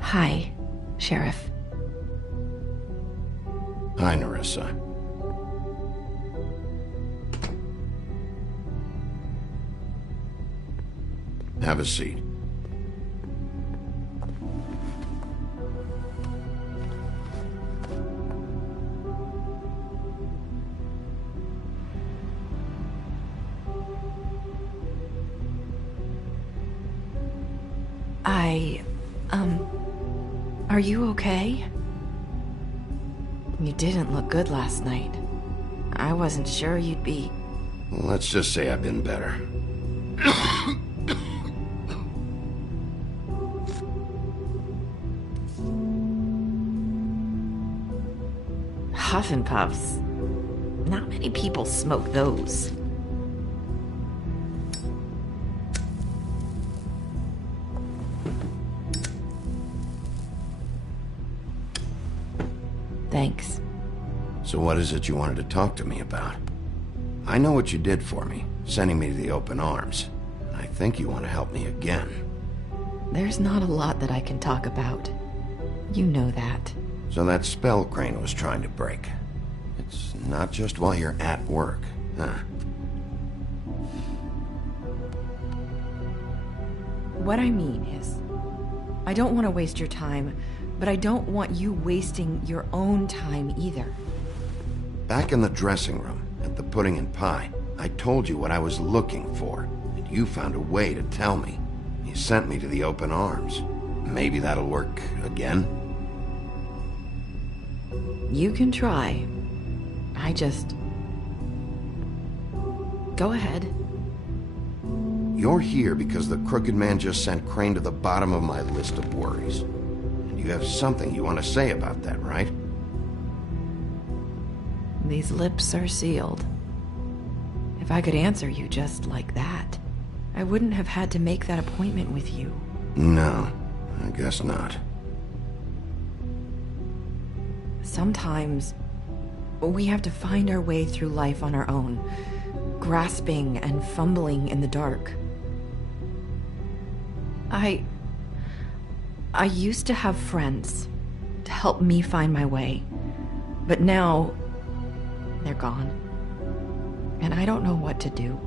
Hi, Sheriff. Hi, Nerissa. Have a seat. Are you okay? You didn't look good last night. I wasn't sure you'd be... Let's just say I've been better. Huff and Puffs. Not many people smoke those. Thanks. So what is it you wanted to talk to me about? I know what you did for me, sending me to the open arms. I think you want to help me again. There's not a lot that I can talk about. You know that. So that spell Crane was trying to break. It's not just while you're at work, huh? What I mean is, I don't want to waste your time But I don't want you wasting your own time either. Back in the dressing room, at the Pudding and Pie, I told you what I was looking for, and you found a way to tell me. You sent me to the open arms. Maybe that'll work again? You can try. I just... Go ahead. You're here because the Crooked Man just sent Crane to the bottom of my list of worries. And you have something you want to say about that, right? These lips are sealed. If I could answer you just like that, I wouldn't have had to make that appointment with you. No, I guess not. Sometimes, we have to find our way through life on our own, grasping and fumbling in the dark. I used to have friends to help me find my way, but now they're gone, and I don't know what to do.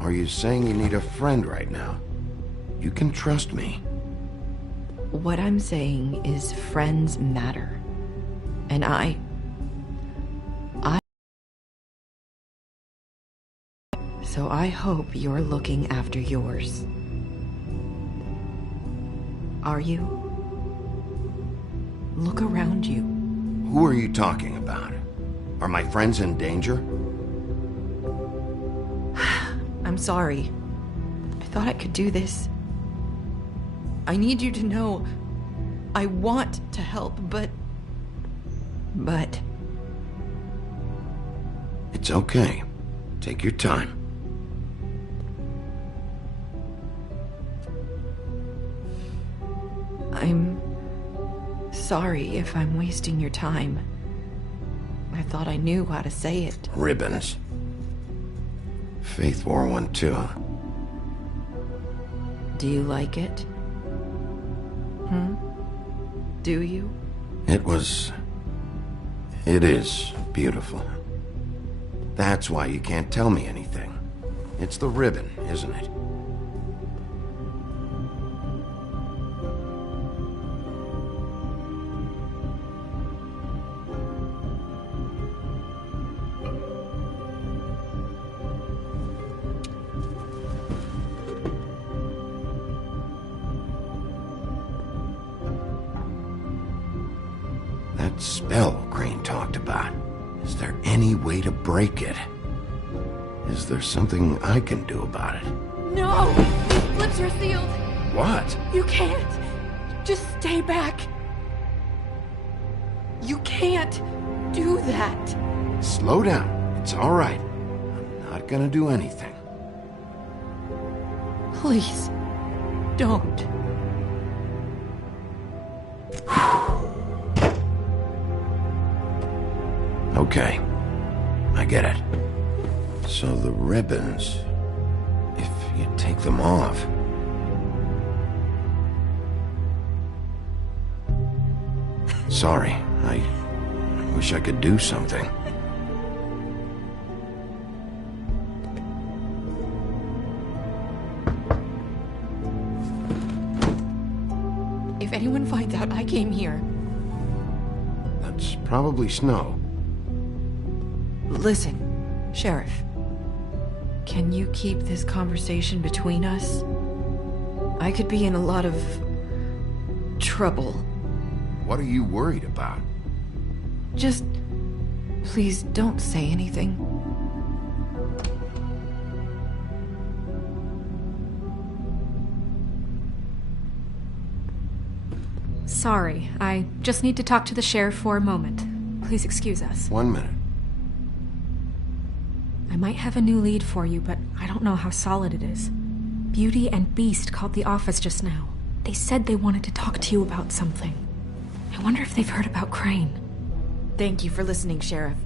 Are you saying you need a friend right now? You can trust me. What I'm saying is friends matter, and so I hope you're looking after yours. Are you? Look around you. Who are you talking about? Are my friends in danger? I'm sorry. I thought I could do this. I need you to know I want to help, but... It's okay. Take your time. I'm sorry if I'm wasting your time. I thought I knew how to say it. Ribbons. Faith 412. Do you like it? Do you? It is beautiful. That's why you can't tell me anything. It's the ribbon, isn't it? That spell Crane talked about. Is there any way to break it? Is there something I can do about it? No! These lips are sealed! What? You can't! Just stay back! You can't do that! Slow down. It's all right. I'm not gonna do anything. Please, don't. Okay. I get it. So the ribbons... if you take them off... Sorry, I wish I could do something. If anyone finds out I came here... That's probably Snow. Listen, Sheriff. Can you keep this conversation between us? I could be in a lot of... trouble. What are you worried about? Just... please don't say anything. Sorry, I just need to talk to the sheriff for a moment. Please excuse us. 1 minute. I might have a new lead for you, but I don't know how solid it is. Beauty and Beast called the office just now. They said they wanted to talk to you about something. I wonder if they've heard about Crane. Thank you for listening, Sheriff.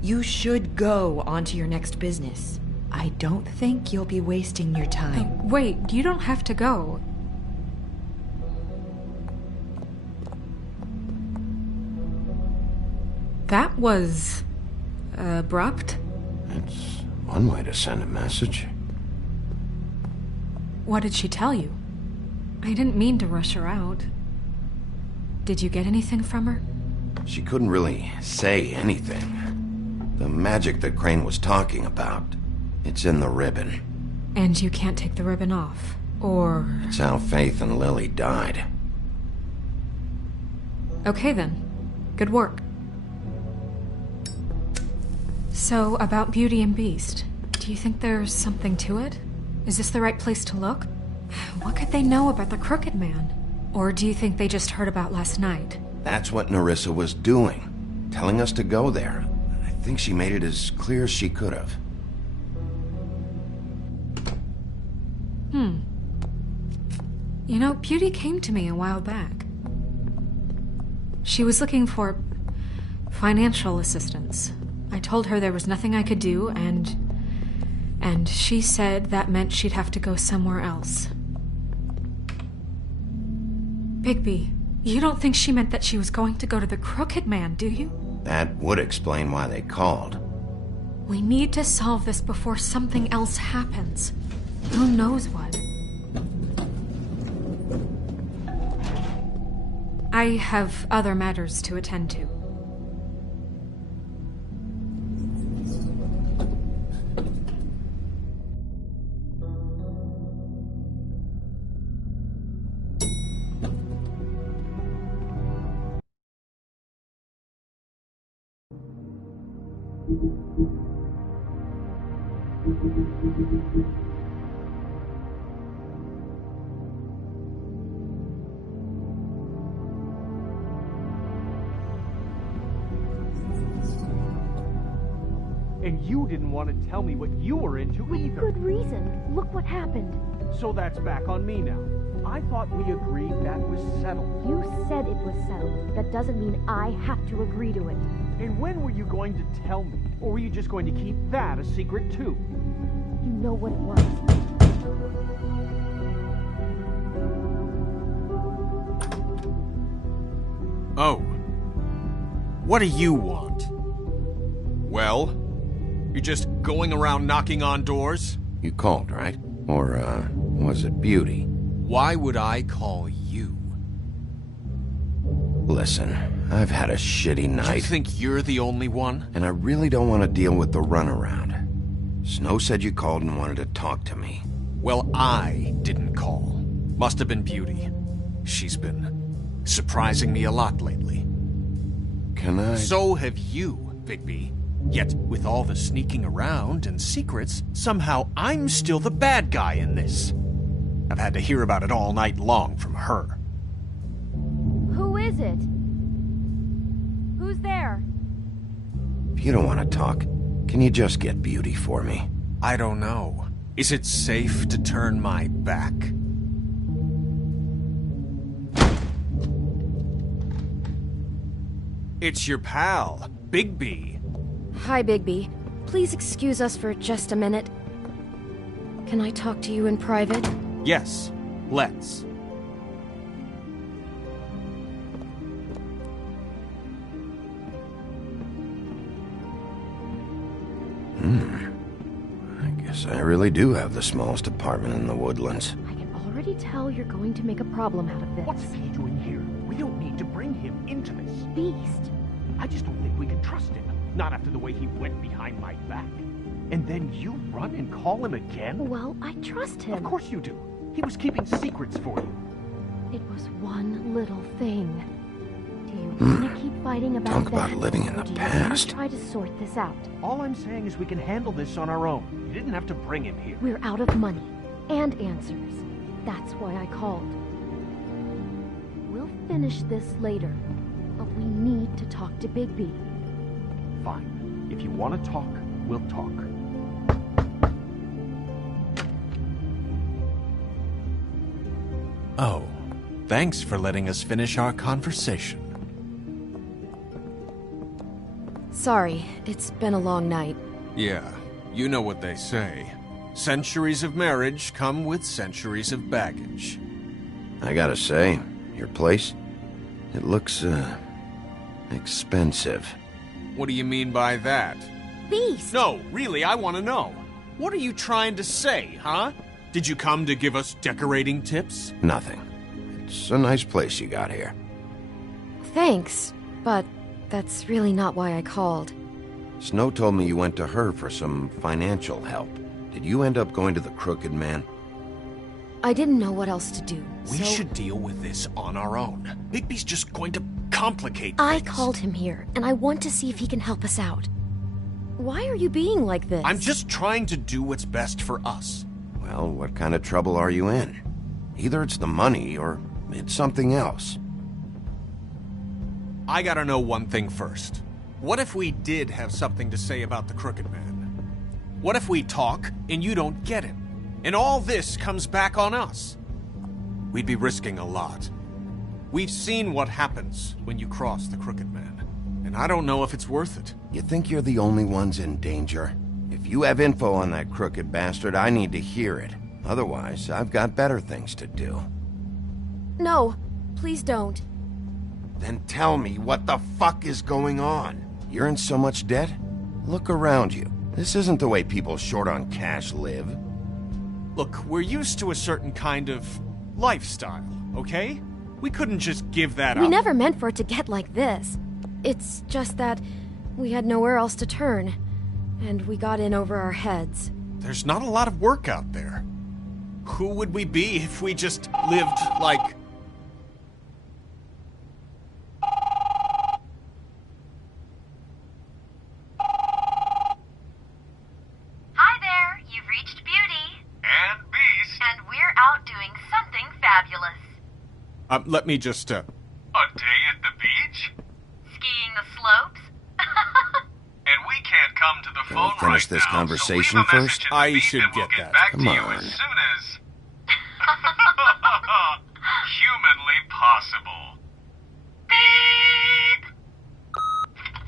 You should go on to your next business. I don't think you'll be wasting your time. Wait, you don't have to go. That was... abrupt? It's one way to send a message. What did she tell you? I didn't mean to rush her out. Did you get anything from her? She couldn't really say anything. The magic that Crane was talking about, it's in the ribbon. And you can't take the ribbon off, or... It's how Faith and Lily died. Okay then. Good work. So, about Beauty and Beast, do you think there's something to it? Is this the right place to look? What could they know about the Crooked Man? Or do you think they just heard about last night? That's what Nerissa was doing, telling us to go there. I think she made it as clear as she could have. You know, Beauty came to me a while back. She was looking for financial assistance. I told her there was nothing I could do, and she said that meant she'd have to go somewhere else. Bigby, you don't think she meant that she was going to go to the Crooked Man, do you? That would explain why they called. We need to solve this before something else happens. Who knows what? I have other matters to attend to. And you didn't want to tell me what you were into either. Good reason. Look what happened. So that's back on me now. I thought we agreed that was settled. You said it was settled. That doesn't mean I have to agree to it. And when were you going to tell me? Or were you just going to keep that a secret too? You know what it was. Oh. What do you want? Well? You're just going around knocking on doors? You called, right? Or, was it Beauty? Why would I call you? Listen, I've had a shitty night. You think you're the only one? And I really don't want to deal with the runaround. Snow said you called and wanted to talk to me. Well, I didn't call. Must have been Beauty. She's been surprising me a lot lately. Can I... So have you, Bigby. Yet, with all the sneaking around and secrets, somehow I'm still the bad guy in this. I've had to hear about it all night long from her. Who is it? Who's there? If you don't want to talk, can you just get Beauty for me? I don't know. Is it safe to turn my back? It's your pal, Bigby. Hi, Bigby. Please excuse us for just a minute. Can I talk to you in private? Yes, let's. I guess I really do have the smallest apartment in the Woodlands. I can already tell you're going to make a problem out of this. What's he doing here? We don't need to bring him into this. Beast. I just don't think we can trust him. Not after the way he went behind my back. And then you run and call him again? Well, I trust him. Of course you do. He was keeping secrets for you. It was one little thing. Do you want to keep fighting about Talk that? about living in the or do you past. want to try to sort this out? All I'm saying is we can handle this on our own. You didn't have to bring him here. We're out of money and answers. That's why I called. We'll finish this later, but we need to talk to Bigby. Fine. If you want to talk, we'll talk. Oh, thanks for letting us finish our conversation. Sorry, it's been a long night. Yeah, you know what they say. Centuries of marriage come with centuries of baggage. I gotta say, your place, it looks, expensive. What do you mean by that? Beast! No, really, I want to know. What are you trying to say, huh? Did you come to give us decorating tips? Nothing. It's a nice place you got here. Thanks, but that's really not why I called. Snow told me you went to her for some financial help. Did you end up going to the Crooked Man? I didn't know what else to do, We so should deal with this on our own. Bigby's just going to complicate I things. called him here, and I want to see if he can help us out. Why are you being like this? I'm just trying to do what's best for us. Well, what kind of trouble are you in? Either it's the money or it's something else. I gotta know one thing first. What if we did have something to say about the Crooked Man? What if we talk and you don't get him? And all this comes back on us? We'd be risking a lot. We've seen what happens when you cross the Crooked Man, and I don't know if it's worth it. You think you're the only ones in danger? If you have info on that crooked bastard, I need to hear it. Otherwise, I've got better things to do. No, please don't. Then tell me what the fuck is going on? You're in so much debt? Look around you. This isn't the way people short on cash live. Look, we're used to a certain kind of lifestyle, okay? We couldn't just give that up. We never meant for it to get like this. It's just that we had nowhere else to turn, and we got in over our heads. There's not a lot of work out there. Who would we be if we just lived like... Hi there, you've reached Beauty. And Beast. And we're out doing something fabulous. let me just, A day at the beach? Skiing the slopes? And we can't come to the Can phone we finish right this now, conversation so leave a message first? in the I beep should and we'll get get that. back Come to you on. as soon as... humanly possible. Beep!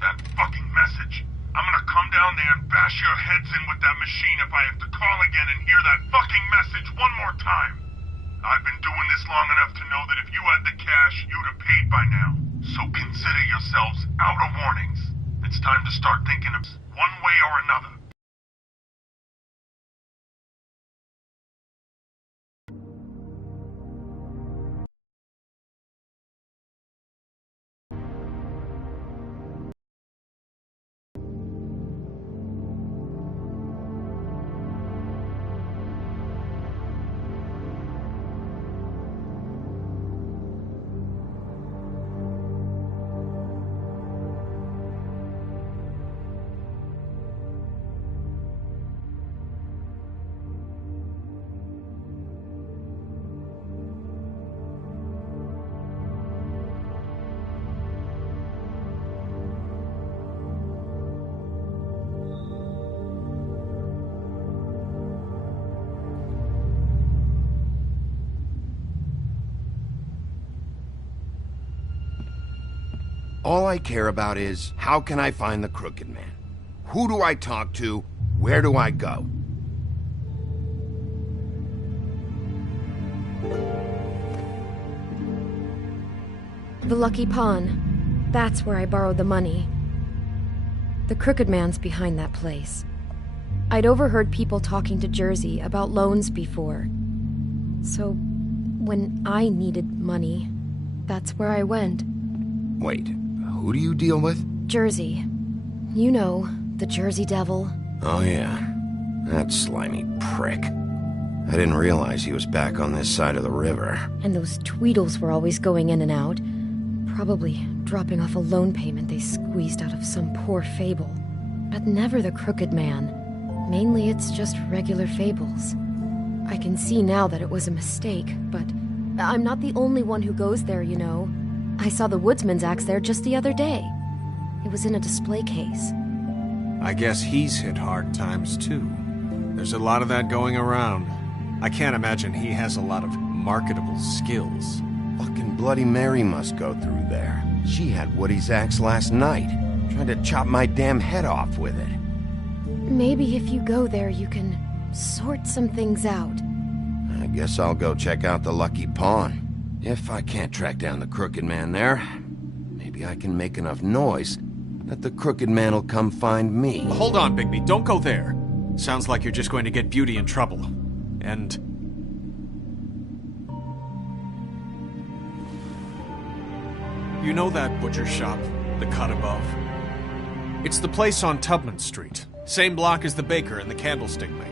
That fucking message. I'm gonna come down there and bash your heads in with that machine if I have to call again and hear that fucking message one more time. I've been doing this long enough to know that if you had the cash, you'd have paid by now. So consider yourselves out of warnings. It's time to start thinking of one way or another. All I care about is, how can I find the Crooked Man? Who do I talk to? Where do I go? The Lucky Pawn. That's where I borrowed the money. The Crooked Man's behind that place. I'd overheard people talking to Jersey about loans before. So, when I needed money, that's where I went. Wait, who do you deal with? Jersey. You know, the Jersey Devil. Oh yeah, that slimy prick. I didn't realize he was back on this side of the river. And those Tweedles were always going in and out. Probably dropping off a loan payment they squeezed out of some poor fable. But never the Crooked Man. Mainly it's just regular fables. I can see now that it was a mistake, but I'm not the only one who goes there, you know. I saw the Woodsman's axe there just the other day. It was in a display case. I guess he's hit hard times too. There's a lot of that going around. I can't imagine he has a lot of marketable skills. Fucking Bloody Mary must go through there. She had Woody's axe last night. Tried to chop my damn head off with it. Maybe if you go there, you can sort some things out. I guess I'll go check out the Lucky Pawn. If I can't track down the Crooked Man there, maybe I can make enough noise that the Crooked Man will come find me. Hold on, Bigby. Don't go there. Sounds like you're just going to get Beauty in trouble. And... You know that butcher shop, the cut above? It's the place on Tubman Street. Same block as the baker and the candlestick maker.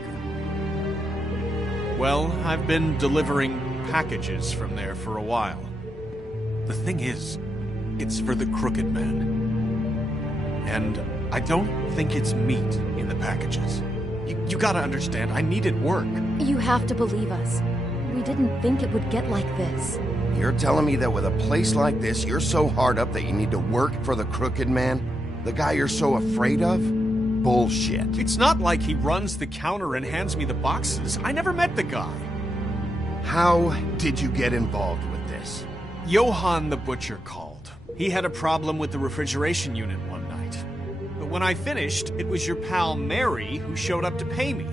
Well, I've been delivering packages from there for a while. The thing is, it's for the Crooked Man. And I don't think it's meat in the packages. You gotta understand, I needed work. You have to believe us. We didn't think it would get like this. You're telling me that with a place like this, you're so hard up that you need to work for the Crooked Man? The guy you're so afraid of? Bullshit. It's not like he runs the counter and hands me the boxes. I never met the guy. How did you get involved with this? Johann the butcher called. He had a problem with the refrigeration unit one night. But when I finished, it was your pal Mary who showed up to pay me.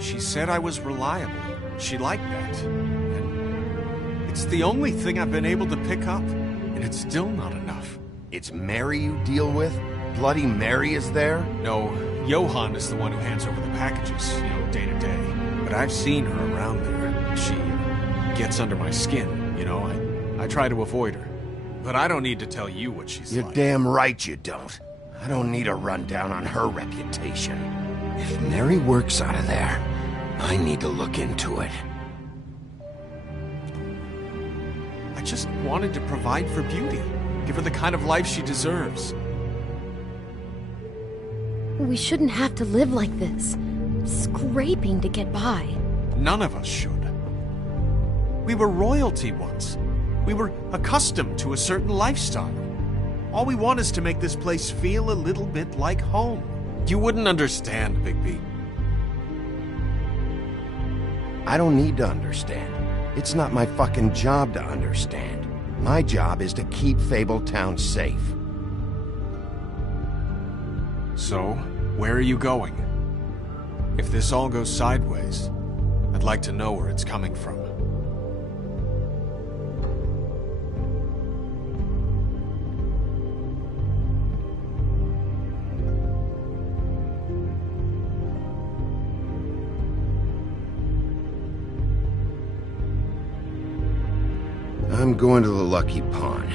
She said I was reliable. She liked that. And it's the only thing I've been able to pick up, and it's still not enough. It's Mary you deal with? Bloody Mary is there? No, Johann is the one who hands over the packages, day to day. But I've seen her around there. She gets under my skin, I try to avoid her. But I don't need to tell you what she's You're like. damn right you don't. I don't need a rundown on her reputation. If Mary works out of there, I need to look into it. I just wanted to provide for Beauty. Give her the kind of life she deserves. We shouldn't have to live like this, scraping to get by. None of us should. We were royalty once. We were accustomed to a certain lifestyle. All we want is to make this place feel a little bit like home. You wouldn't understand, Bigby. I don't need to understand. It's not my fucking job to understand. My job is to keep Fabletown safe. So, where are you going? If this all goes sideways, I'd like to know where it's coming from. I'm going to the Lucky Pawn.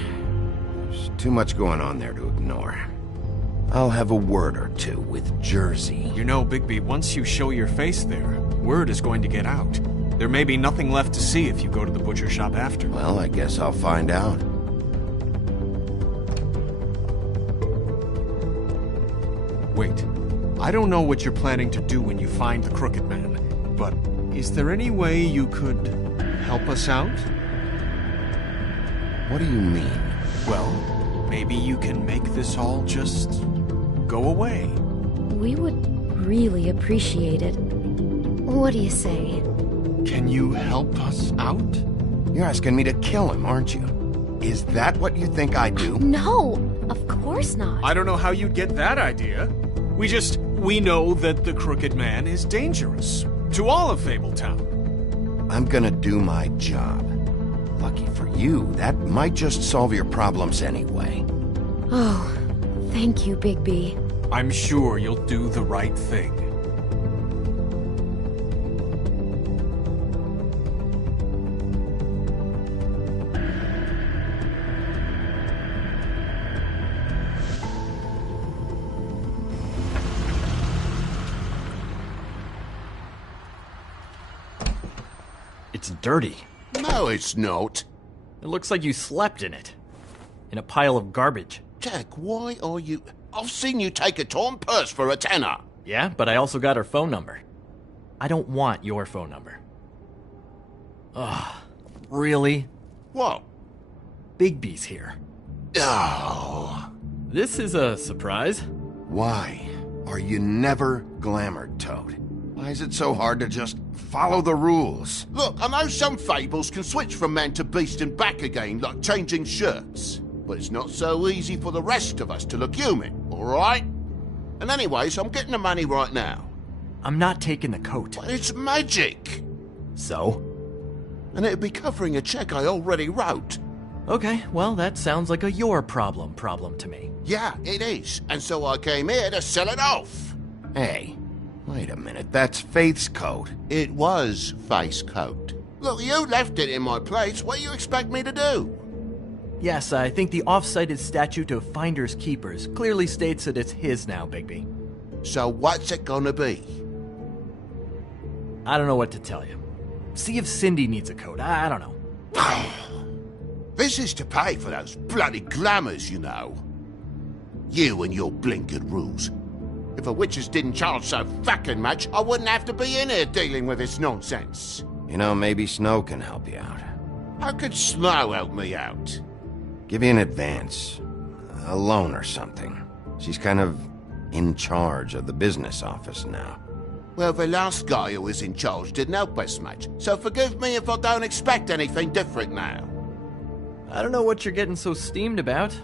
There's too much going on there to ignore. I'll have a word or two with Jersey. You know, Bigby, once you show your face there, word is going to get out. There may be nothing left to see if you go to the butcher shop after. Well, I guess I'll find out. Wait. I don't know what you're planning to do when you find the Crooked Man, but is there any way you could help us out? What do you mean? Well, maybe you can make this all just go away. We would really appreciate it. What do you say? Can you help us out? You're asking me to kill him, aren't you? Is that what you think I do? No, of course not. I don't know how you'd get that idea. We know that the Crooked Man is dangerous. To all of Fabletown. I'm gonna do my job. Lucky for you, that might just solve your problems anyway. Oh, thank you, Bigby. I'm sure you'll do the right thing. It's dirty. No, it's not. It looks like you slept in it. In a pile of garbage. Jack, why are you... I've seen you take a torn purse for a tenner. Yeah, but I also got her phone number. I don't want your phone number. Ugh, really? What? Bigby's here. Oh. This is a surprise. Why are you never glamored, Toad? Why is it so hard to just follow the rules? Look, I know some fables can switch from man to beast and back again, like changing shirts. But it's not so easy for the rest of us to look human, alright? And anyways, I'm getting the money right now. I'm not taking the coat. But it's magic. So? And it'd be covering a check I already wrote. Okay, well, that sounds like a your problem to me. Yeah, it is. And so I came here to sell it off. Hey, wait a minute, that's Faith's coat. It was Faith's coat. Look, you left it in my place. What do you expect me to do? Yes, I think the off-cited statute of Finders Keepers clearly states that it's his now, Bigby. So what's it gonna be? I don't know what to tell you. See if Cindy needs a coat. I don't know. This is to pay for those bloody glamours, you know. You and your blinkered rules. If the witches didn't charge so fucking much, I wouldn't have to be in here dealing with this nonsense. You know, maybe Snow can help you out. How could Snow help me out? Give you an advance. A loan or something. She's kind of in charge of the business office now. Well, the last guy who was in charge didn't help us much, so forgive me if I don't expect anything different now. I don't know what you're getting so steamed about.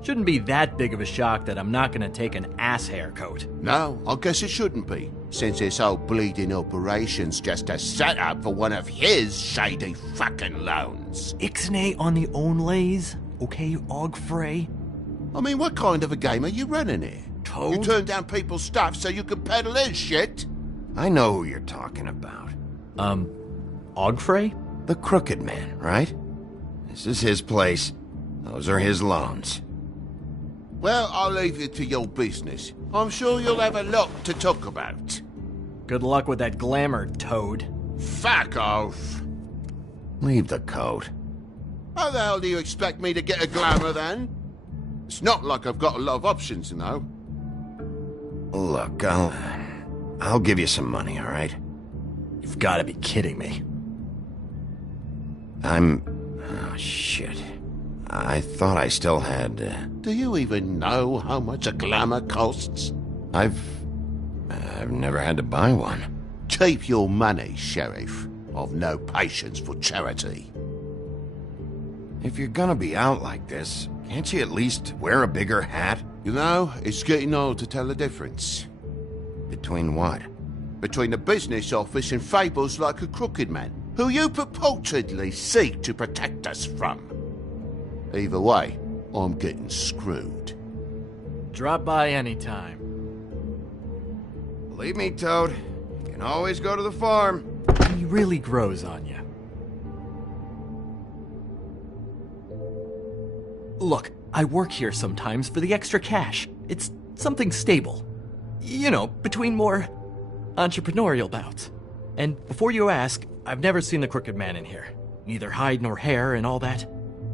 Shouldn't be that big of a shock that I'm not gonna take an ass hair coat. No, I guess it shouldn't be, since this whole bleeding operation's just a setup for one of his shady fucking loans. Ixnay on the own lays, okay, Ogfrey? I mean, what kind of a game are you running here? Toad? You turn down people's stuff so you can peddle his shit? I know who you're talking about. Ogfrey? The Crooked Man, right? This is his place. Those are his loans. Well, I'll leave you to your business. I'm sure you'll have a lot to talk about. Good luck with that glamour, Toad. Fuck off. Leave the coat. How the hell do you expect me to get a glamour then? It's not like I've got a lot of options, you know. Look, I'll give you some money, all right? You've got to be kidding me. Oh, shit. I thought I still had... Do you even know how much a glamour costs? I've never had to buy one. Keep your money, Sheriff. I've no patience for charity. If you're gonna be out like this, can't you at least wear a bigger hat? You know, it's getting old to tell the difference. Between what? Between the business office and fables like a Crooked Man, who you purportedly seek to protect us from. Either way, I'm getting screwed. Drop by anytime. Believe me, Toad, you can always go to the farm. He really grows on you. Look, I work here sometimes for the extra cash. It's something stable. You know, between more entrepreneurial bouts. And before you ask, I've never seen the Crooked Man in here. Neither hide nor hair and all that.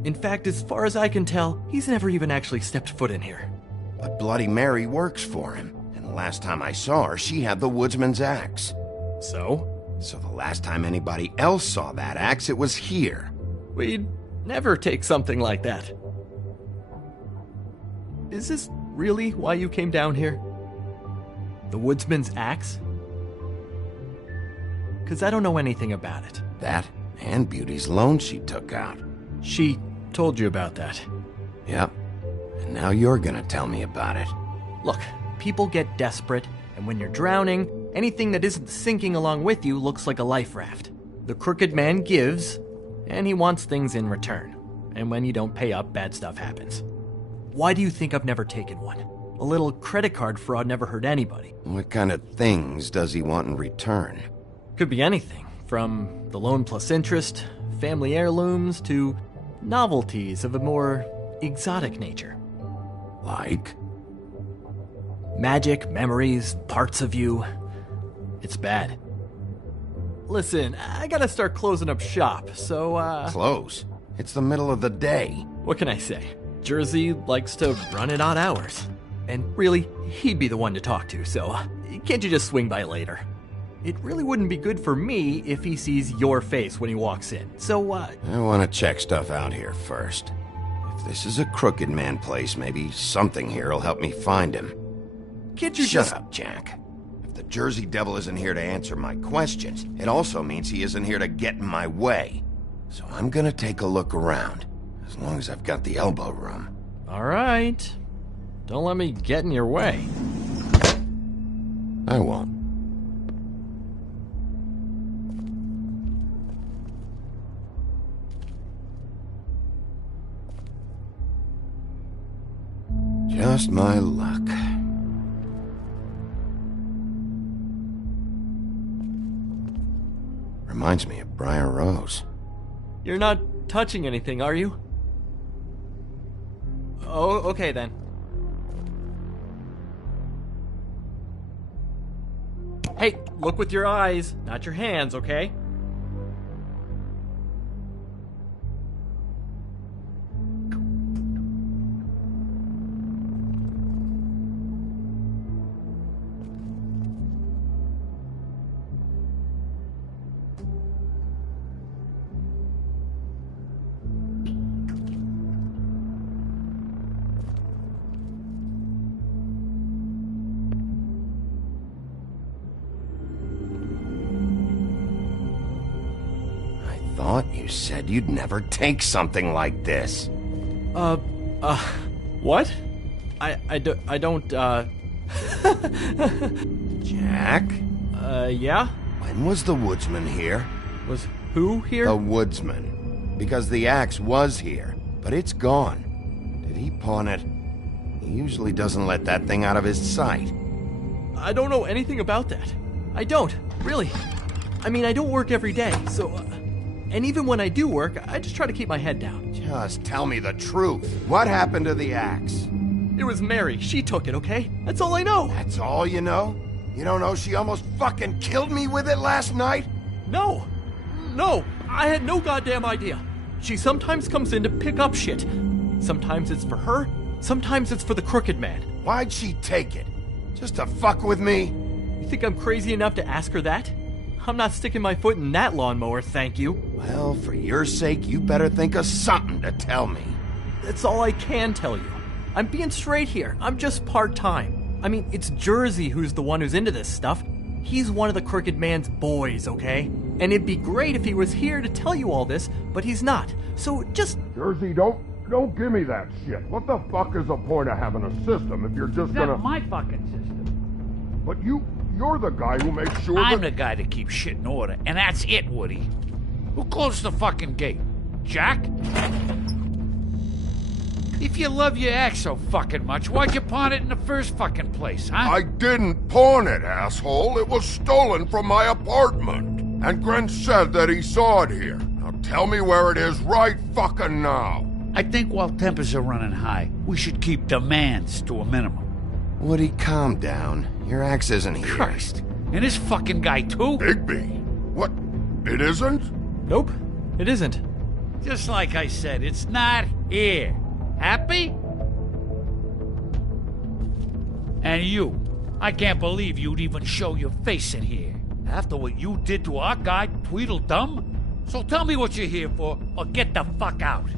In fact, as far as I can tell, he's never even actually stepped foot in here. But Bloody Mary works for him. And the last time I saw her, she had the woodsman's axe. So? So the last time anybody else saw that axe, it was here. We'd never take something like that. Is this really why you came down here? The woodsman's axe? 'Cause I don't know anything about it. That and Beauty's loan she took out. She told you about that. Yep. And now you're gonna tell me about it. Look, people get desperate, and when you're drowning, anything that isn't sinking along with you looks like a life raft. The Crooked Man gives, and he wants things in return. And when you don't pay up, bad stuff happens. Why do you think I've never taken one? A little credit card fraud never hurt anybody. What kind of things does he want in return? Could be anything, from the loan plus interest, family heirlooms, to novelties of a more exotic nature. Like? Magic, memories, parts of you. It's bad. Listen, I gotta start closing up shop, so, Close? It's the middle of the day. What can I say? Jersey likes to run at odd hours. And really, he'd be the one to talk to, so can't you just swing by later? It really wouldn't be good for me if he sees your face when he walks in, so, I want to check stuff out here first. If this is a Crooked Man place, maybe something here will help me find him. Can't you Shut up, Jack. If the Jersey Devil isn't here to answer my questions, it also means he isn't here to get in my way. So I'm gonna take a look around, as long as I've got the elbow room. All right. Don't let me get in your way. I won't. Just my luck. Reminds me of Briar Rose. You're not touching anything, are you? Oh, okay then. Hey, look with your eyes, not your hands, okay? Thought you said you'd never take something like this. What? I don't, Jack? Yeah? When was the woodsman here? Was who here? The woodsman. Because the axe was here, but it's gone. Did he pawn it? He usually doesn't let that thing out of his sight. I don't know anything about that. I don't, really. I mean, I don't work every day, so... and even when I do work, I just try to keep my head down. Just tell me the truth. What happened to the axe? It was Mary. She took it, okay? That's all I know. That's all you know? You don't know she almost fucking killed me with it last night? No. No. I had no goddamn idea. She sometimes comes in to pick up shit. Sometimes it's for her. Sometimes it's for the Crooked Man. Why'd she take it? Just to fuck with me? You think I'm crazy enough to ask her that? I'm not sticking my foot in that lawnmower, thank you. Well, for your sake, you better think of something to tell me. That's all I can tell you. I'm being straight here. I'm just part-time. I mean, it's Jersey who's the one who's into this stuff. He's one of the Crooked Man's boys, okay? And it'd be great if he was here to tell you all this, but he's not. So just... Jersey, don't give me that shit. What the fuck is the point of having a system if you're just gonna... That's my fucking system. But you're the guy who makes sure I'm the guy that keeps shit in order, and that's it, Woody. Who closed the fucking gate? Jack? If you love your ex so fucking much, why'd you pawn it in the first fucking place, huh? I didn't pawn it, asshole. It was stolen from my apartment. And Grant said that he saw it here. Now tell me where it is right fucking now. I think while tempers are running high, we should keep demands to a minimum. Woody, calm down. Your axe isn't here. Christ. And this fucking guy, too? Bigby? What? It isn't? Nope, it isn't. Just like I said, it's not here. Happy? And you. I can't believe you'd even show your face in here. After what you did to our guy, Tweedledum? So tell me what you're here for, or get the fuck out.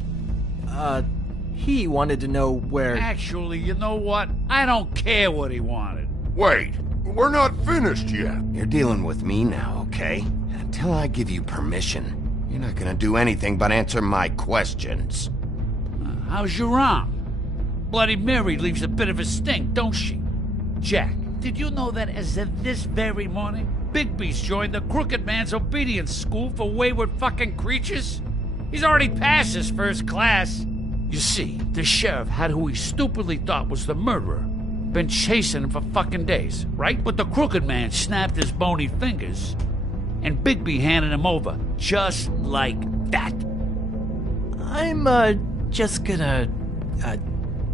He wanted to know where... Actually, you know what? I don't care what he wanted. Wait, we're not finished yet. You're dealing with me now, okay? Until I give you permission, you're not gonna do anything but answer my questions. How's your arm? Bloody Mary leaves a bit of a stink, don't she? Jack, did you know that as of this very morning, Bigby's joined the Crooked Man's obedience school for wayward fucking creatures? He's already passed his first class. You see, the sheriff had who he stupidly thought was the murderer. Been chasing him for fucking days, right? But the Crooked Man snapped his bony fingers, and Bigby handed him over, just like that. I'm, just gonna,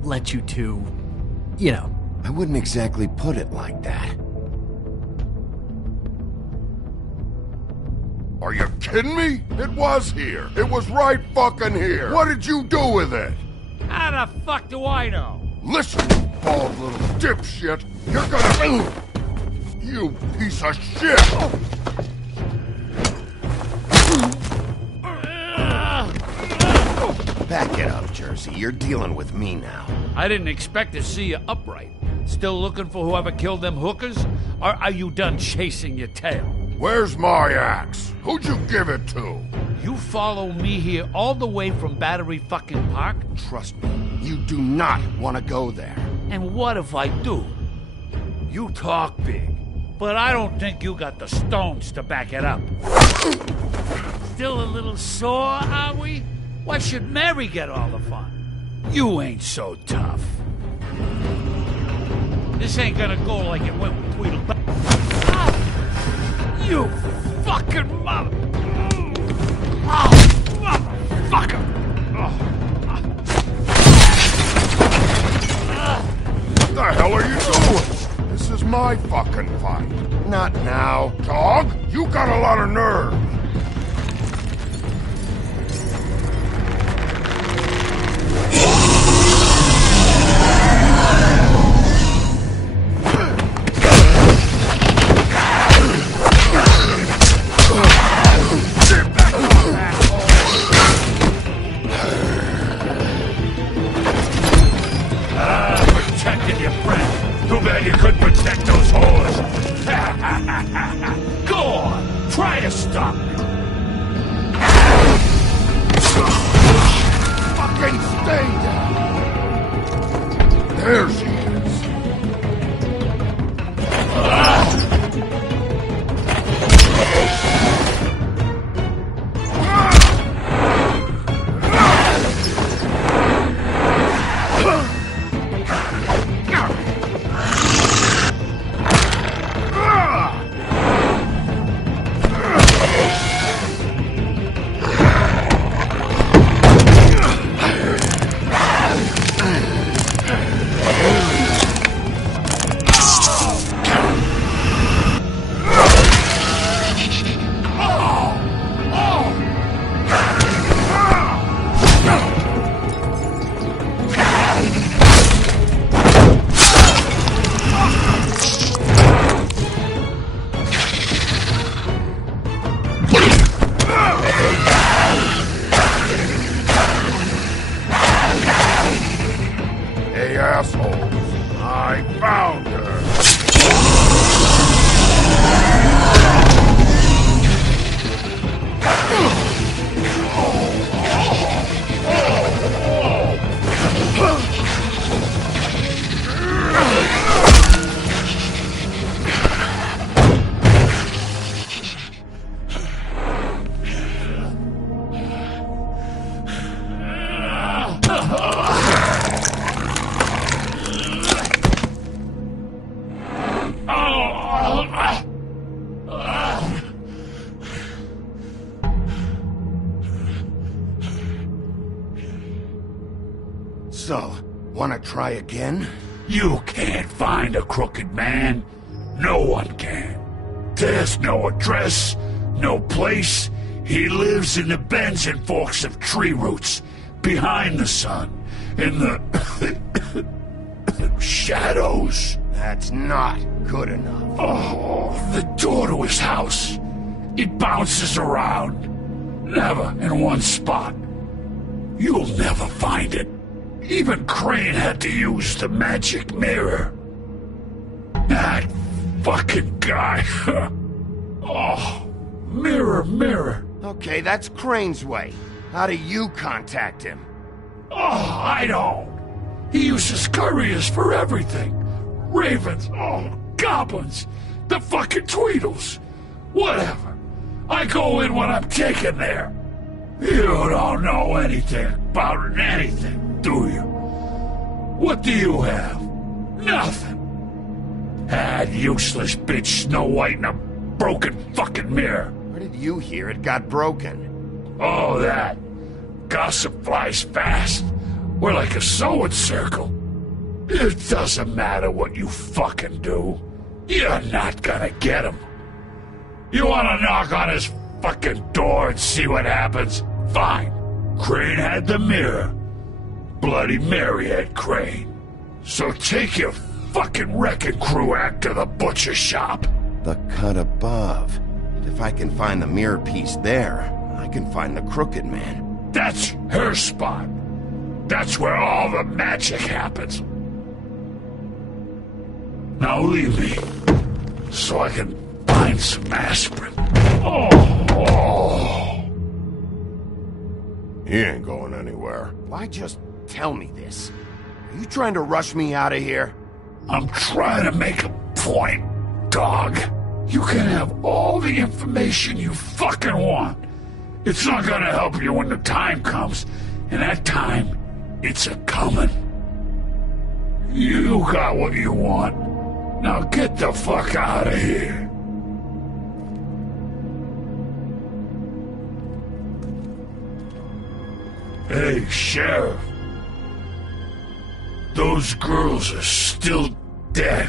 let you two, you know. I wouldn't exactly put it like that. Are you kidding me? It was here. It was right fucking here. What did you do with it? How the fuck do I know? Listen, bald little dipshit. You're gonna... You piece of shit! Back it up, Jersey. You're dealing with me now. I didn't expect to see you upright. Still looking for whoever killed them hookers? Or are you done chasing your tail? Where's my axe? Who'd you give it to? You follow me here all the way from Battery fucking Park? Trust me, you do not want to go there. And what if I do? You talk big, but I don't think you got the stones to back it up. Still a little sore, are we? Why should Mary get all the fun? You ain't so tough. This ain't gonna go like it went with Tweedledum. You fucking mother... Oh, motherfucker! I fucking fight. Not now. Dog, you got a lot of nerve. Protected your friend. Too bad you couldn't protect those whores. Go on, try to stop me. Fucking stay down. There she is. Hey, assholes. I found her. So, wanna try again? You can't find a crooked man. No one can. There's no address, no place. He lives in the bends and forks of tree roots, behind the sun, in the shadows. That's not good enough. Oh, the door to his house. It bounces around. Never in one spot. You'll never find it. Even Crane had to use the magic mirror. That fucking guy. Oh, mirror, mirror. Okay, that's Crane's way. How do you contact him? Oh, I don't. He uses couriers for everything. Ravens, oh, goblins, the fucking Tweedles. Whatever. I go in when I'm taken there. You don't know anything about anything, do you? What do you have? Nothing. That useless bitch Snow White in a broken fucking mirror. Where did you hear it got broken? Oh, that. Gossip flies fast. We're like a sewing circle. It doesn't matter what you fucking do. You're not gonna get him. You wanna knock on his fucking door and see what happens? Fine. Crane had the mirror. Bloody Mary had Crane. So take your fucking wrecking crew act to the butcher shop. The cut above. If I can find the mirror piece there, I can find the Crooked Man. That's her spot. That's where all the magic happens. Now leave me, so I can find some aspirin. Oh. He ain't going anywhere. Why just tell me this? Are you trying to rush me out of here? I'm trying to make a point, dog. You can have all the information you fucking want. It's not gonna help you when the time comes, and that time, it's a-comin'. You got what you want. Now get the fuck out of here. Hey, Sheriff. Those girls are still dead.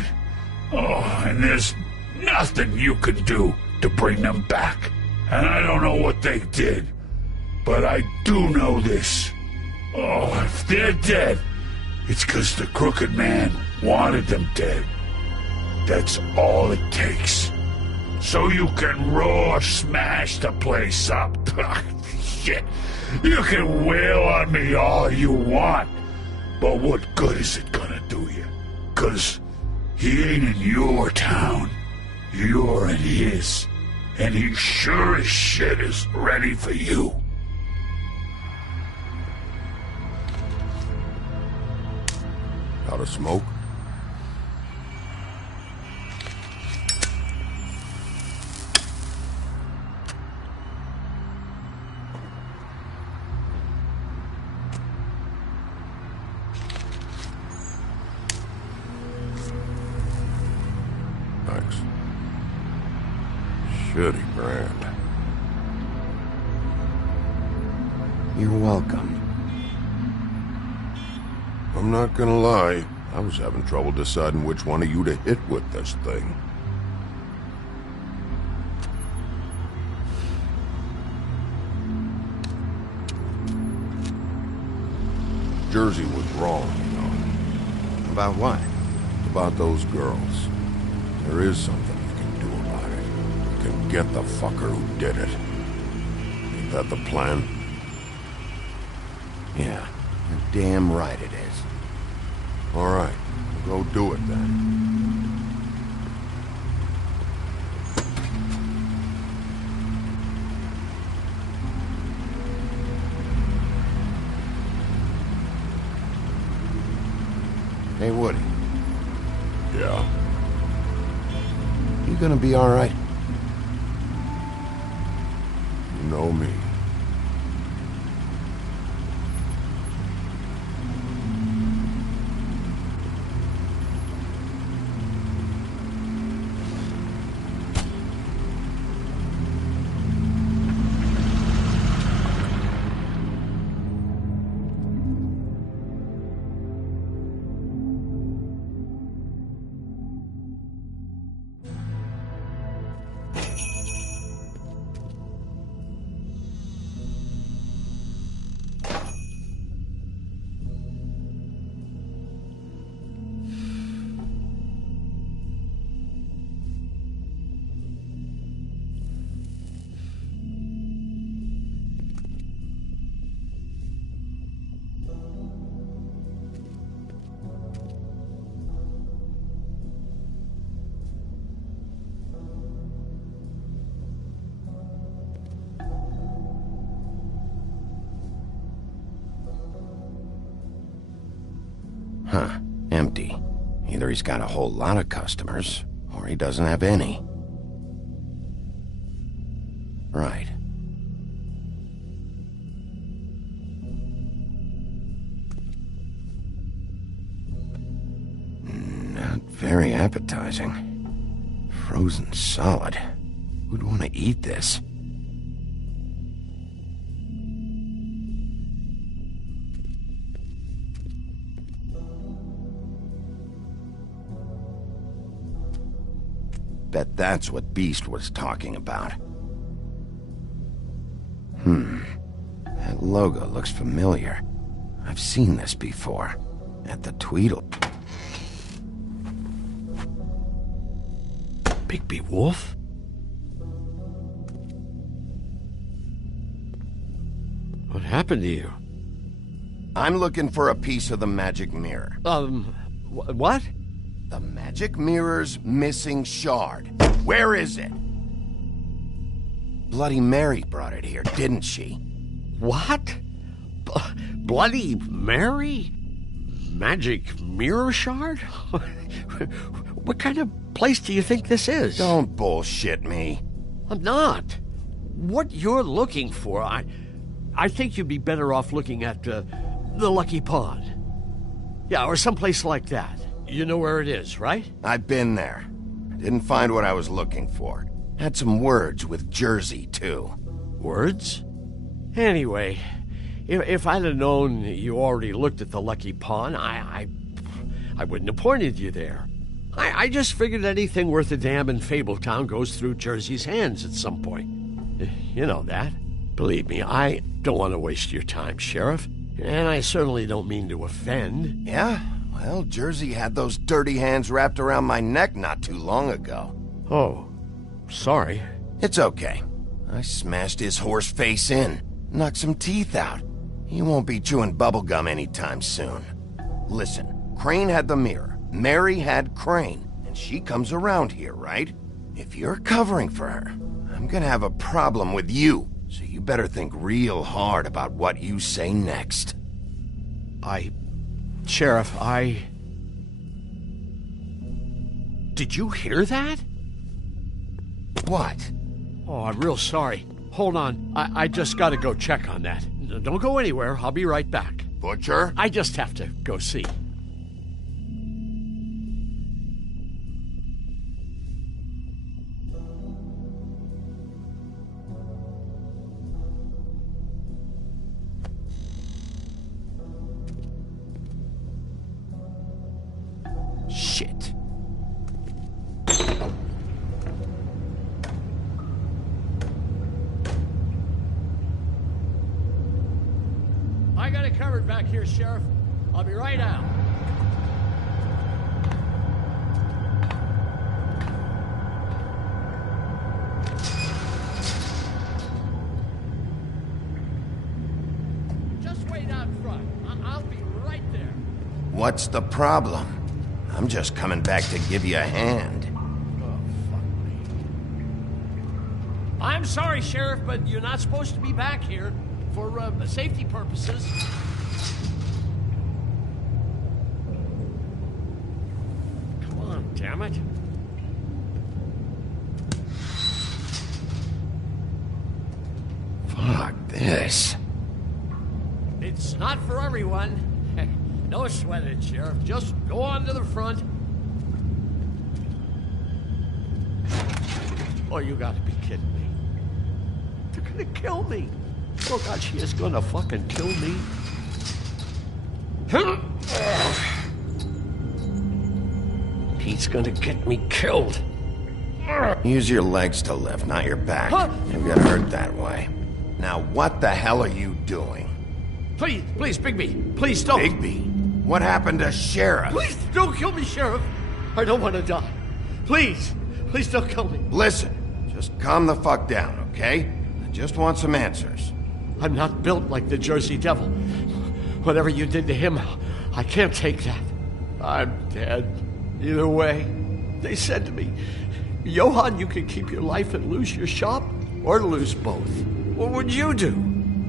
Oh, and there's nothing you could do to bring them back. And I don't know what they did, but I do know this. Oh, if they're dead, it's 'cause the Crooked Man wanted them dead. That's all it takes. So you can raw smash the place up. Shit, you can wail on me all you want, but what good is it gonna do you? 'Cause he ain't in your town. You're in his. And he sure as shit is ready for you. Out of smoke? Thanks. Shitty brand. You're welcome. I'm not gonna lie, I was having trouble deciding which one of you to hit with this thing. Jersey was wrong, you know. About what? About those girls. There is something you can do about it. You can get the fucker who did it. Ain't that the plan? Yeah, you're damn right it is. All right, go do it then. Hey, Woody. Yeah? You gonna be all right? You know me. Huh. Empty. Either he's got a whole lot of customers, or he doesn't have any. Right. Not very appetizing. Frozen solid. Who'd want to eat this? Bet that's what Beast was talking about. That logo looks familiar. I've seen this before. At the Tweedle. Bigby Wolf? What happened to you? I'm looking for a piece of the magic mirror. What? The magic mirror's missing shard. Where is it? Bloody Mary brought it here, didn't she? What? Bloody Mary? Magic mirror shard? What kind of place do you think this is? Don't bullshit me. I'm not. What you're looking for, I think you'd be better off looking at the Lucky Pond. Yeah, or someplace like that. You know where it is, right? I've been there. Didn't find what I was looking for. Had some words with Jersey, too. Words? Anyway, if I'd have known you already looked at the Lucky Pond, I wouldn't have pointed you there. I just figured anything worth a damn in Fabletown goes through Jersey's hands at some point. You know that. Believe me, I don't want to waste your time, Sheriff. And I certainly don't mean to offend. Yeah? Well, Jersey had those dirty hands wrapped around my neck not too long ago. Oh, sorry. It's okay. I smashed his horse face in, knocked some teeth out. He won't be chewing bubblegum anytime soon. Listen, Crane had the mirror, Mary had Crane, and she comes around here, right? If you're covering for her, I'm gonna have a problem with you, so you better think real hard about what you say next. Sheriff, Did you hear that? What? Oh, I'm real sorry. Hold on, I just gotta go check on that. Don't go anywhere, I'll be right back. Butcher? I just have to go see. Shit. I got it covered back here, Sheriff. I'll be right out. Just wait out front. I'll be right there. What's the problem? I'm just coming back to give you a hand. Oh, fuck me. I'm sorry, Sheriff, but you're not supposed to be back here for safety purposes. Come on, damn it. Fuck this. It's not for everyone. No sweat it, Sheriff. Just go on to the front. Oh, you gotta be kidding me. They're gonna kill me. Oh, God, she is gonna fucking kill me. He's gonna get me killed. Use your legs to lift, not your back. Huh? You'll get hurt that way. Now, what the hell are you doing? Please, Bigby. Please don't. Bigby? What happened to Sheriff? Please don't kill me, Sheriff. I don't want to die. Please don't kill me. Listen, just calm the fuck down, okay? I just want some answers. I'm not built like the Jersey Devil. Whatever you did to him, I can't take that. I'm dead. Either way, they said to me, Johann, you can keep your life and lose your shop, or lose both. What would you do?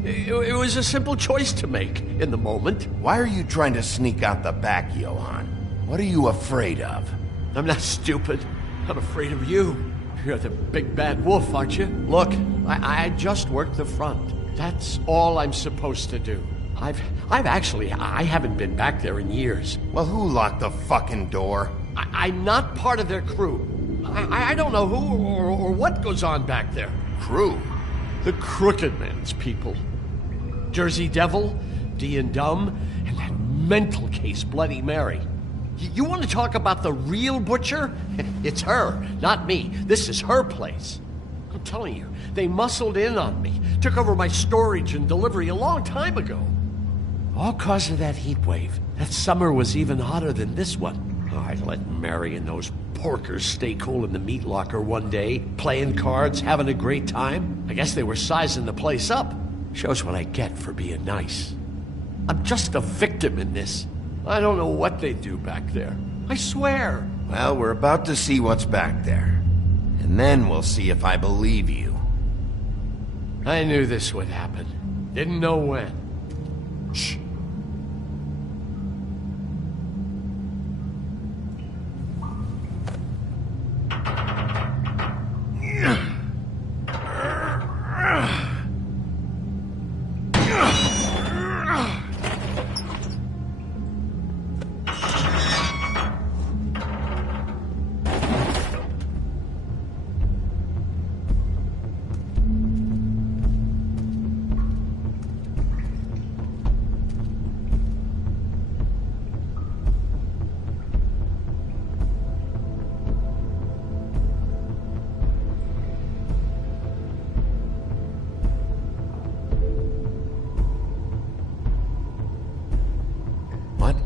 It was a simple choice to make in the moment. Why are you trying to sneak out the back, Johann? What are you afraid of? I'm not stupid. I'm afraid of you. You're the big bad wolf, aren't you? Look, I just worked the front. That's all I'm supposed to do. I haven't been back there in years. Well, who locked the fucking door? I'm not part of their crew. I don't know who or what goes on back there. Crew? The Crooked Man's people. Jersey Devil, D and Dumb, and that mental case, Bloody Mary. You want to talk about the real butcher? It's her, not me. This is her place. I'm telling you, they muscled in on me, took over my storage and delivery a long time ago. All cause of that heat wave. That summer was even hotter than this one. Oh, I let Mary and those porkers stay cool in the meat locker one day, playing cards, having a great time. I guess they were sizing the place up. Shows what I get for being nice. I'm just a victim in this. I don't know what they do back there. I swear. Well, we're about to see what's back there. And then we'll see if I believe you. I knew this would happen. Didn't know when. Shh.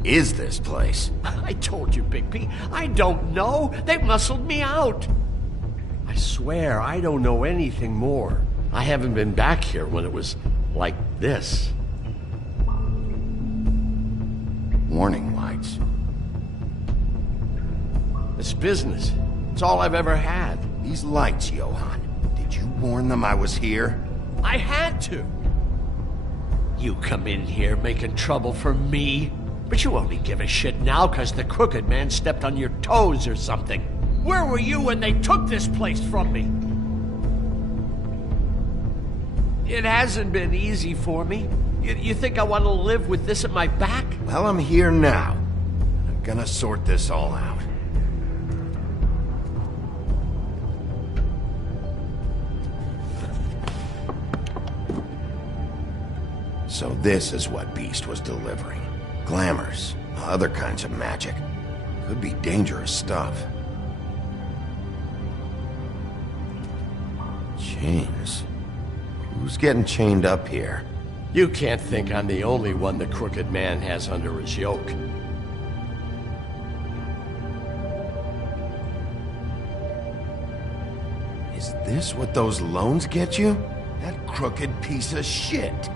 is this place? I told you, Bigby. I don't know. They muscled me out. I swear, I don't know anything more. I haven't been back here when it was like this. Warning lights. It's business. It's all I've ever had. These lights, Johann. Did you warn them I was here? I had to. You come in here making trouble for me, but you only give a shit now because the Crooked Man stepped on your toes or something. Where were you when they took this place from me? It hasn't been easy for me. You think I want to live with this at my back? Well, I'm here now. I'm gonna sort this all out. So this is what Beast was delivering. Glamours, other kinds of magic. Could be dangerous stuff. Chains. Who's getting chained up here? You can't think I'm the only one the Crooked Man has under his yoke. Is this what those loans get you? That crooked piece of shit.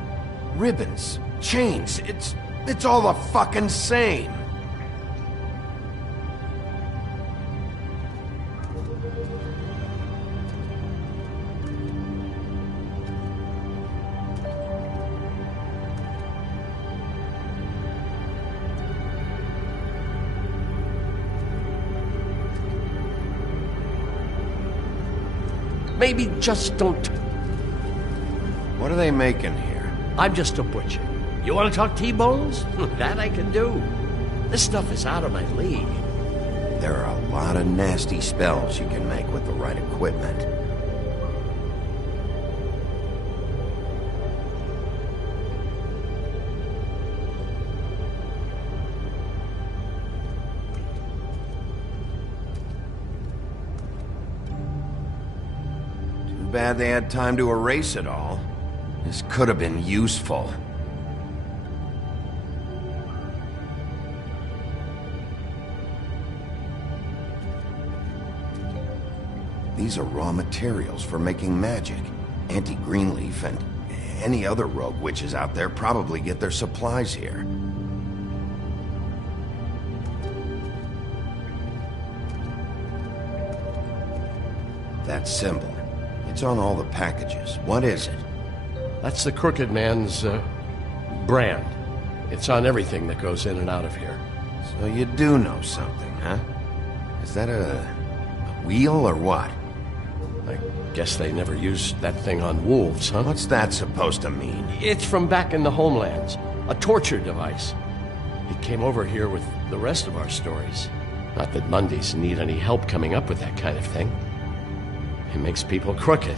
Ribbons, chains, it's all the fucking same. Maybe just don't... What are they making here? I'm just a butcher. You want to talk T-bones? That I can do. This stuff is out of my league. There are a lot of nasty spells you can make with the right equipment. Too bad they had time to erase it all. This could have been useful. These are raw materials for making magic. Auntie Greenleaf and any other rogue witches out there probably get their supplies here. That symbol. It's on all the packages. What is it? That's the Crooked Man's, brand. It's on everything that goes in and out of here. So you do know something, huh? Is that a wheel or what? I guess they never used that thing on wolves, huh? What's that supposed to mean? It's from back in the homelands. A torture device. It came over here with the rest of our stories. Not that Mondays need any help coming up with that kind of thing. It makes people crooked.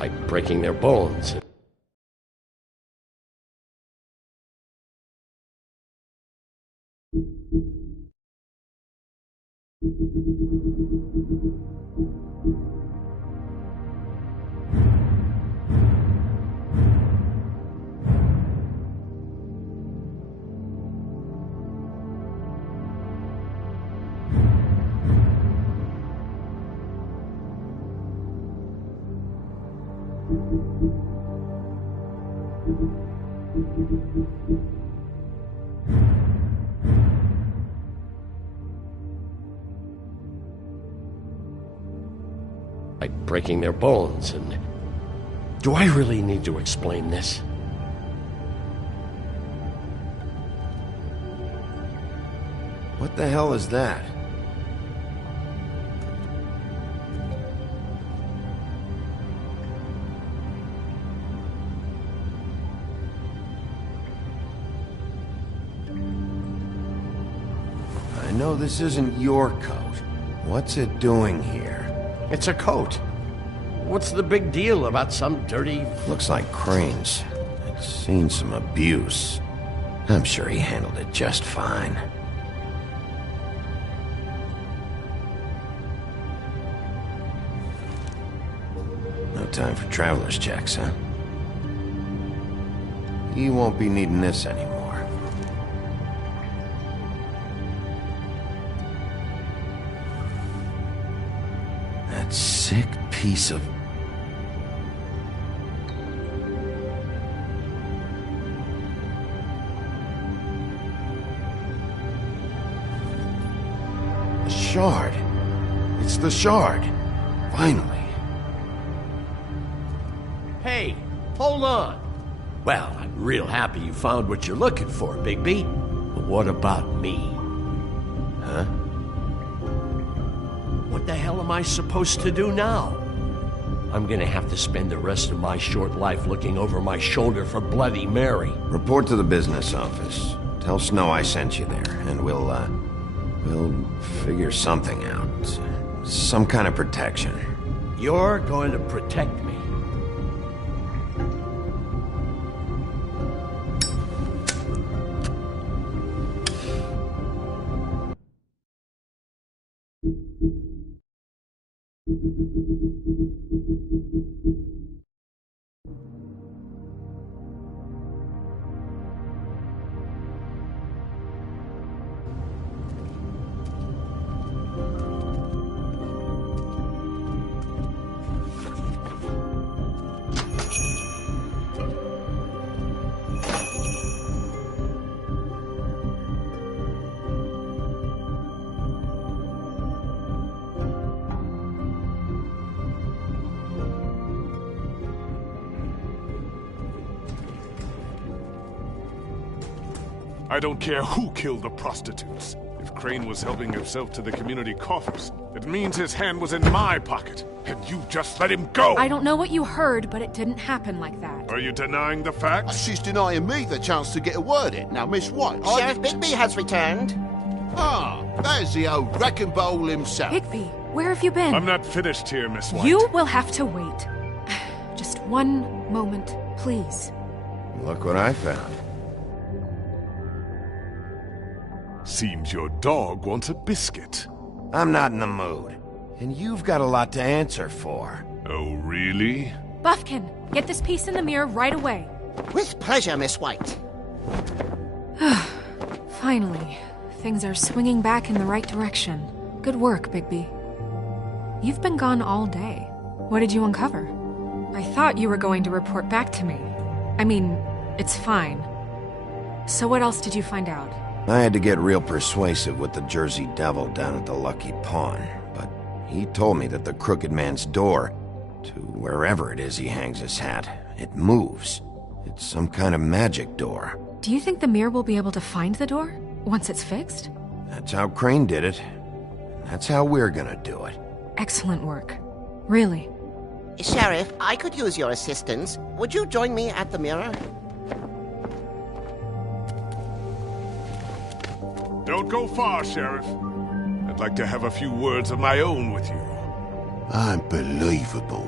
Like breaking their bones. Like breaking their bones and... Do I really need to explain this? What the hell is that? I know this isn't your coat. What's it doing here? It's a coat. What's the big deal about some dirty... Looks like Crane's. I've seen some abuse. I'm sure he handled it just fine. No time for traveler's checks, huh? You won't be needing this anymore. That sick piece of... The shard. It's the shard. Finally. Hey, hold on. Well, I'm real happy you found what you're looking for, Bigby. But what about me? Huh? What the hell am I supposed to do now? I'm gonna have to spend the rest of my short life looking over my shoulder for Bloody Mary. Report to the business office. Tell Snow I sent you there, and we'll figure something out. Some kind of protection. You're going to protect me. I don't care who killed the prostitutes. If Crane was helping himself to the community coffers, it means his hand was in my pocket, and you just let him go! I don't know what you heard, but it didn't happen like that. Are you denying the facts? She's denying me the chance to get a word in. Now, Miss White... Sheriff Bigby has returned. Ah, there's the old wrecking bowl himself. Bigby, where have you been? I'm not finished here, Miss White. You will have to wait. Just one moment, please. Look what I found. Seems your dog wants a biscuit. I'm not in the mood. And you've got a lot to answer for. Oh, really? Buffkin, get this piece in the mirror right away. With pleasure, Miss White. Finally, things are swinging back in the right direction. Good work, Bigby. You've been gone all day. What did you uncover? I thought you were going to report back to me. I mean, it's fine. So what else did you find out? I had to get real persuasive with the Jersey Devil down at the Lucky Pawn, but he told me that the Crooked Man's door, to wherever it is he hangs his hat, it moves. It's some kind of magic door. Do you think the mirror will be able to find the door, once it's fixed? That's how Crane did it. That's how we're gonna do it. Excellent work. Really. Sheriff, I could use your assistance. Would you join me at the mirror? Don't go far, Sheriff. I'd like to have a few words of my own with you. Unbelievable.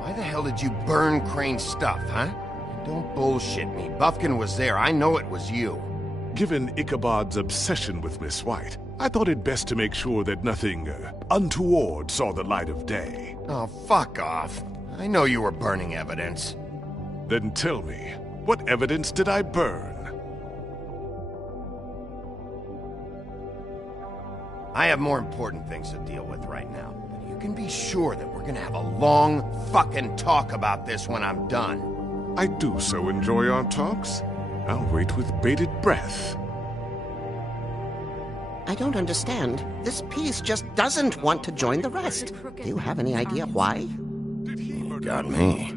Why the hell did you burn Crane's stuff, huh? Don't bullshit me. Buffkin was there. I know it was you. Given Ichabod's obsession with Miss White, I thought it best to make sure that nothing untoward saw the light of day. Oh, fuck off. I know you were burning evidence. Then tell me, what evidence did I burn? I have more important things to deal with right now. But you can be sure that we're gonna have a long fucking talk about this when I'm done. I do so enjoy our talks. I'll wait with bated breath. I don't understand. This piece just doesn't want to join the rest. Do you have any idea why? You got me.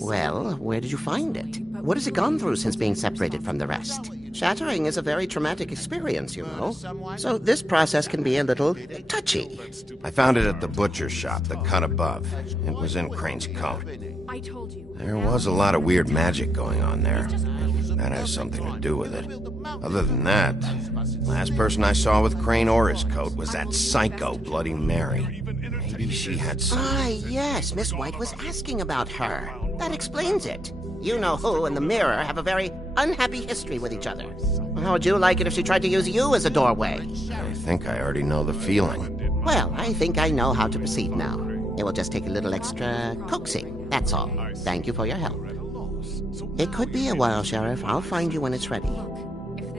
Well, where did you find it? What has it gone through since being separated from the rest? Shattering is a very traumatic experience, you know. So this process can be a little touchy. I found it at the butcher shop, the cut above. It was in Crane's coat. I told you. There was a lot of weird magic going on there. That has something to do with it. Other than that, last person I saw with Crane or his coat was that psycho Bloody Mary. Maybe she had some... Ah, yes, Miss White was asking about her. That explains it. You know who and the mirror have a very unhappy history with each other. How would you like it if she tried to use you as a doorway? I think I already know the feeling. Well, I think I know how to proceed now. It will just take a little extra coaxing, that's all. Thank you for your help. It could be a while, Sheriff. I'll find you when it's ready.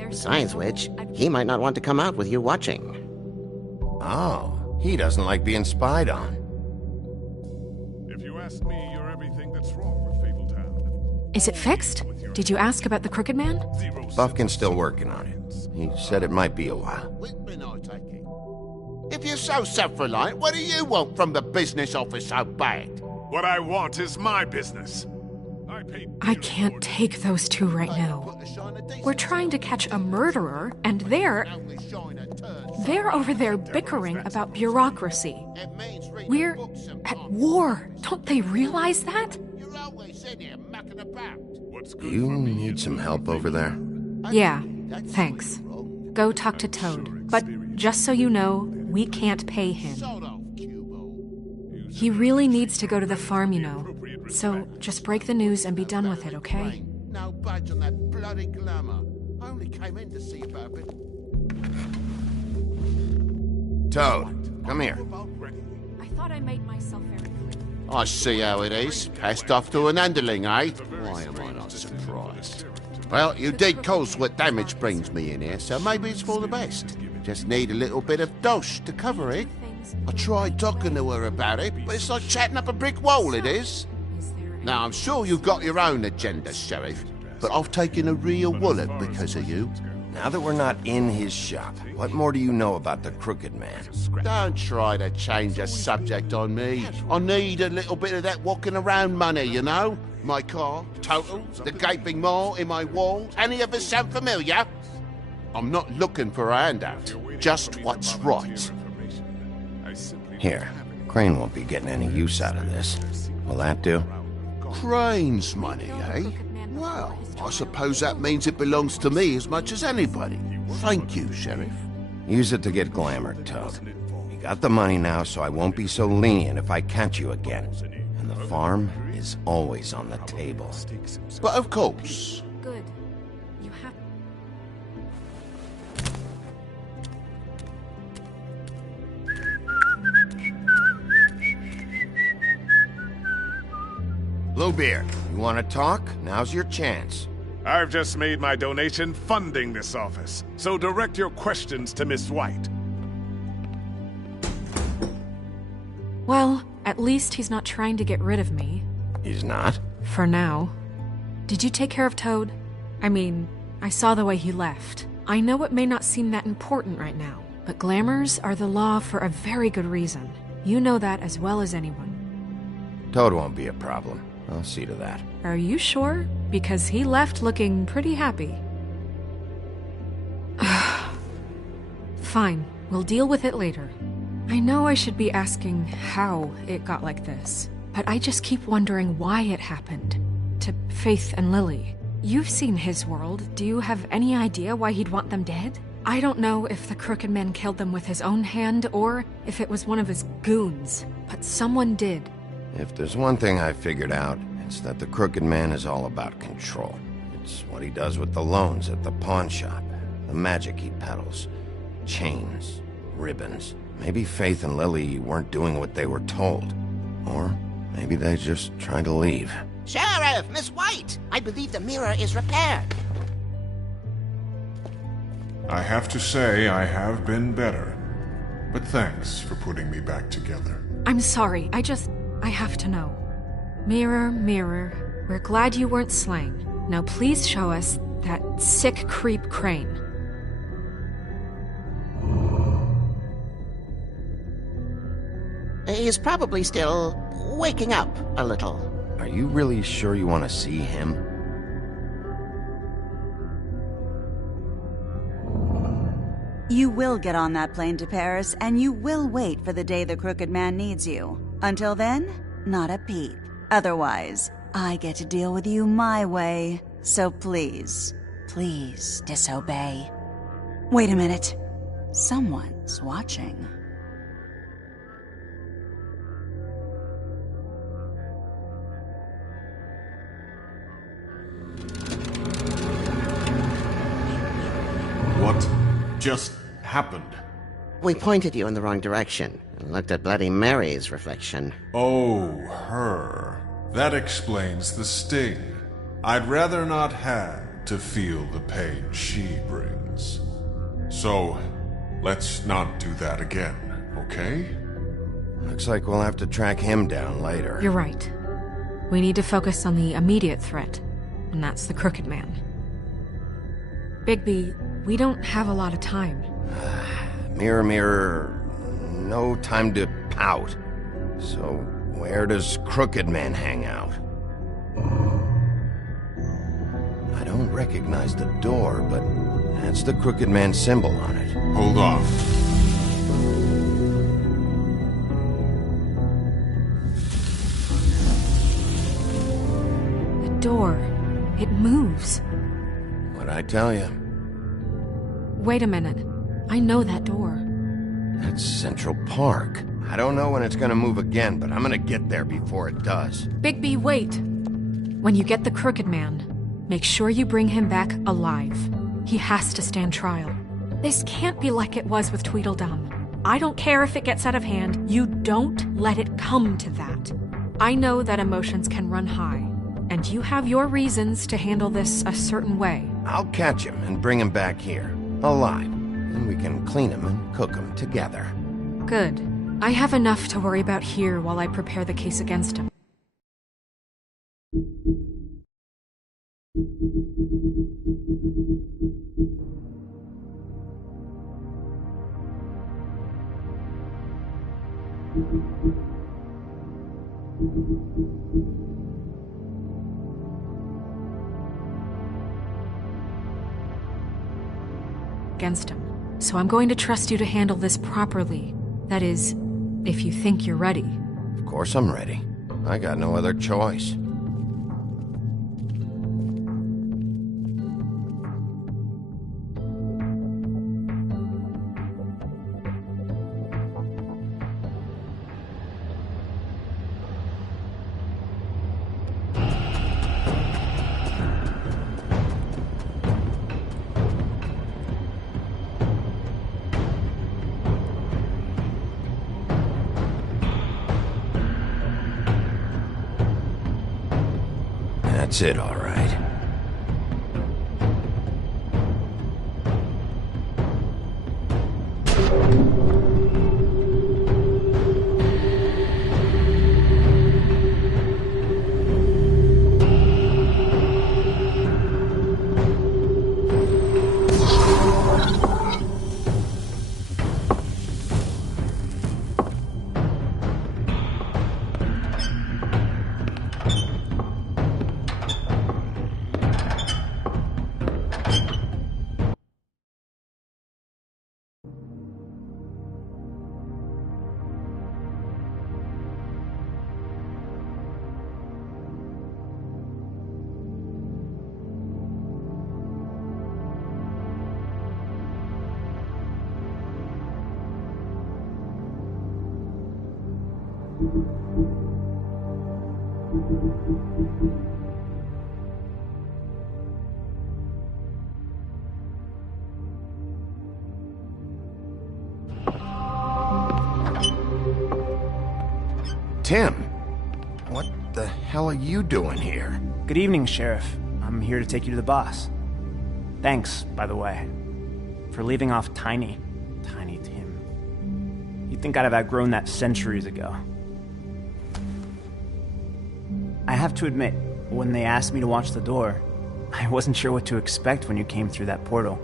Besides which, he might not want to come out with you watching. Oh, he doesn't like being spied on. ask me, you're everything that's wrong with Fabletown. Is it fixed? Did you ask about the Crooked Man? Buffkin's still working on it. He said it might be a while. If you're so self-reliant, what do you want from the business office so bad? What I want is my business. I can't take those two right now. We're trying to catch a murderer, and they're over there bickering about bureaucracy. We're at war. Don't they realize that? Do you need some help over there? Yeah, thanks. Go talk to Toad. But just so you know, we can't pay him. He really needs to go to the farm, you know. So just break the news and be done with it, okay? No budge on that bloody glamour. I only came in to see about it. Toad, come here. I thought I made myself very clear. I see how it is. Passed off to an underling, eh? Why am I not surprised? Well, you did cause what damage brings me in here, so maybe it's for the best. Just need a little bit of dosh to cover it. I tried talking to her about it, but it's like chatting up a brick wall, it is. Now, I'm sure you've got your own agenda, Sheriff, but I've taken a real wallop because of you. Now that we're not in his shop, what more do you know about the Crooked Man? Don't try to change the subject on me. I need a little bit of that walking around money, you know? My car, total, the gaping maw in my wall. Any of us sound familiar? I'm not looking for a handout, just what's right. Here, Crane won't be getting any use out of this. Will that do? Crane's money, eh? Well, I suppose that means it belongs to me as much as anybody. Thank you, Sheriff. Use it to get glamored, Toad. You got the money now, so I won't be so lenient if I catch you again. And the farm is always on the table. But of course. Good. You have... Bluebeard, you want to talk? Now's your chance. I've just made my donation funding this office, so direct your questions to Miss White. Well, at least he's not trying to get rid of me. He's not? For now. Did you take care of Toad? I mean, I saw the way he left. I know it may not seem that important right now, but glamours are the law for a very good reason. You know that as well as anyone. Toad won't be a problem. I'll see to that. Are you sure? Because he left looking pretty happy. Fine, we'll deal with it later. I know I should be asking how it got like this, but I just keep wondering why it happened. To Faith and Lily. You've seen his world. Do you have any idea why he'd want them dead? I don't know if the Crooked Man killed them with his own hand or if it was one of his goons, but someone did. If there's one thing I figured out, it's that the Crooked Man is all about control. It's what he does with the loans at the pawn shop, the magic he peddles, chains, ribbons. Maybe Faith and Lily weren't doing what they were told. Or maybe they just tried to leave. Sheriff, Miss White! I believe the mirror is repaired. I have to say I have been better. But thanks for putting me back together. I'm sorry, I have to know. Mirror, mirror, we're glad you weren't slain. Now please show us that sick creep Crane. He's probably still waking up a little. Are you really sure you want to see him? You will get on that plane to Paris, and you will wait for the day the Crooked Man needs you. Until then, not a peep. Otherwise, I get to deal with you my way. So please, please disobey. Wait a minute. Someone's watching. What just happened? We pointed you in the wrong direction and looked at Bloody Mary's reflection. Oh, her. That explains the sting. I'd rather not have to feel the pain she brings. So, let's not do that again, okay? Looks like we'll have to track him down later. You're right. We need to focus on the immediate threat, and that's the Crooked Man. Bigby, we don't have a lot of time. Mirror, mirror, no time to pout. So, where does Crooked Man hang out? I don't recognize the door, but that's the Crooked Man symbol on it. Hold on. The door. It moves. What'd I tell you? Wait a minute. I know that door. That's Central Park. I don't know when it's gonna move again, but I'm gonna get there before it does. Bigby, wait! When you get the Crooked Man, make sure you bring him back alive. He has to stand trial. This can't be like it was with Tweedledum. I don't care if it gets out of hand. You don't let it come to that. I know that emotions can run high, and you have your reasons to handle this a certain way. I'll catch him and bring him back here, alive. Then we can clean him and cook him together. Good. I have enough to worry about here while I prepare the case against him. Against him. So I'm going to trust you to handle this properly. That is, if you think you're ready. Of course I'm ready. I got no other choice. That's it, all right. Tim, what the hell are you doing here? Good evening, Sheriff. I'm here to take you to the boss. Thanks, by the way, for leaving off Tiny Tim. You'd think I'd have outgrown that centuries ago. I have to admit, when they asked me to watch the door, I wasn't sure what to expect when you came through that portal.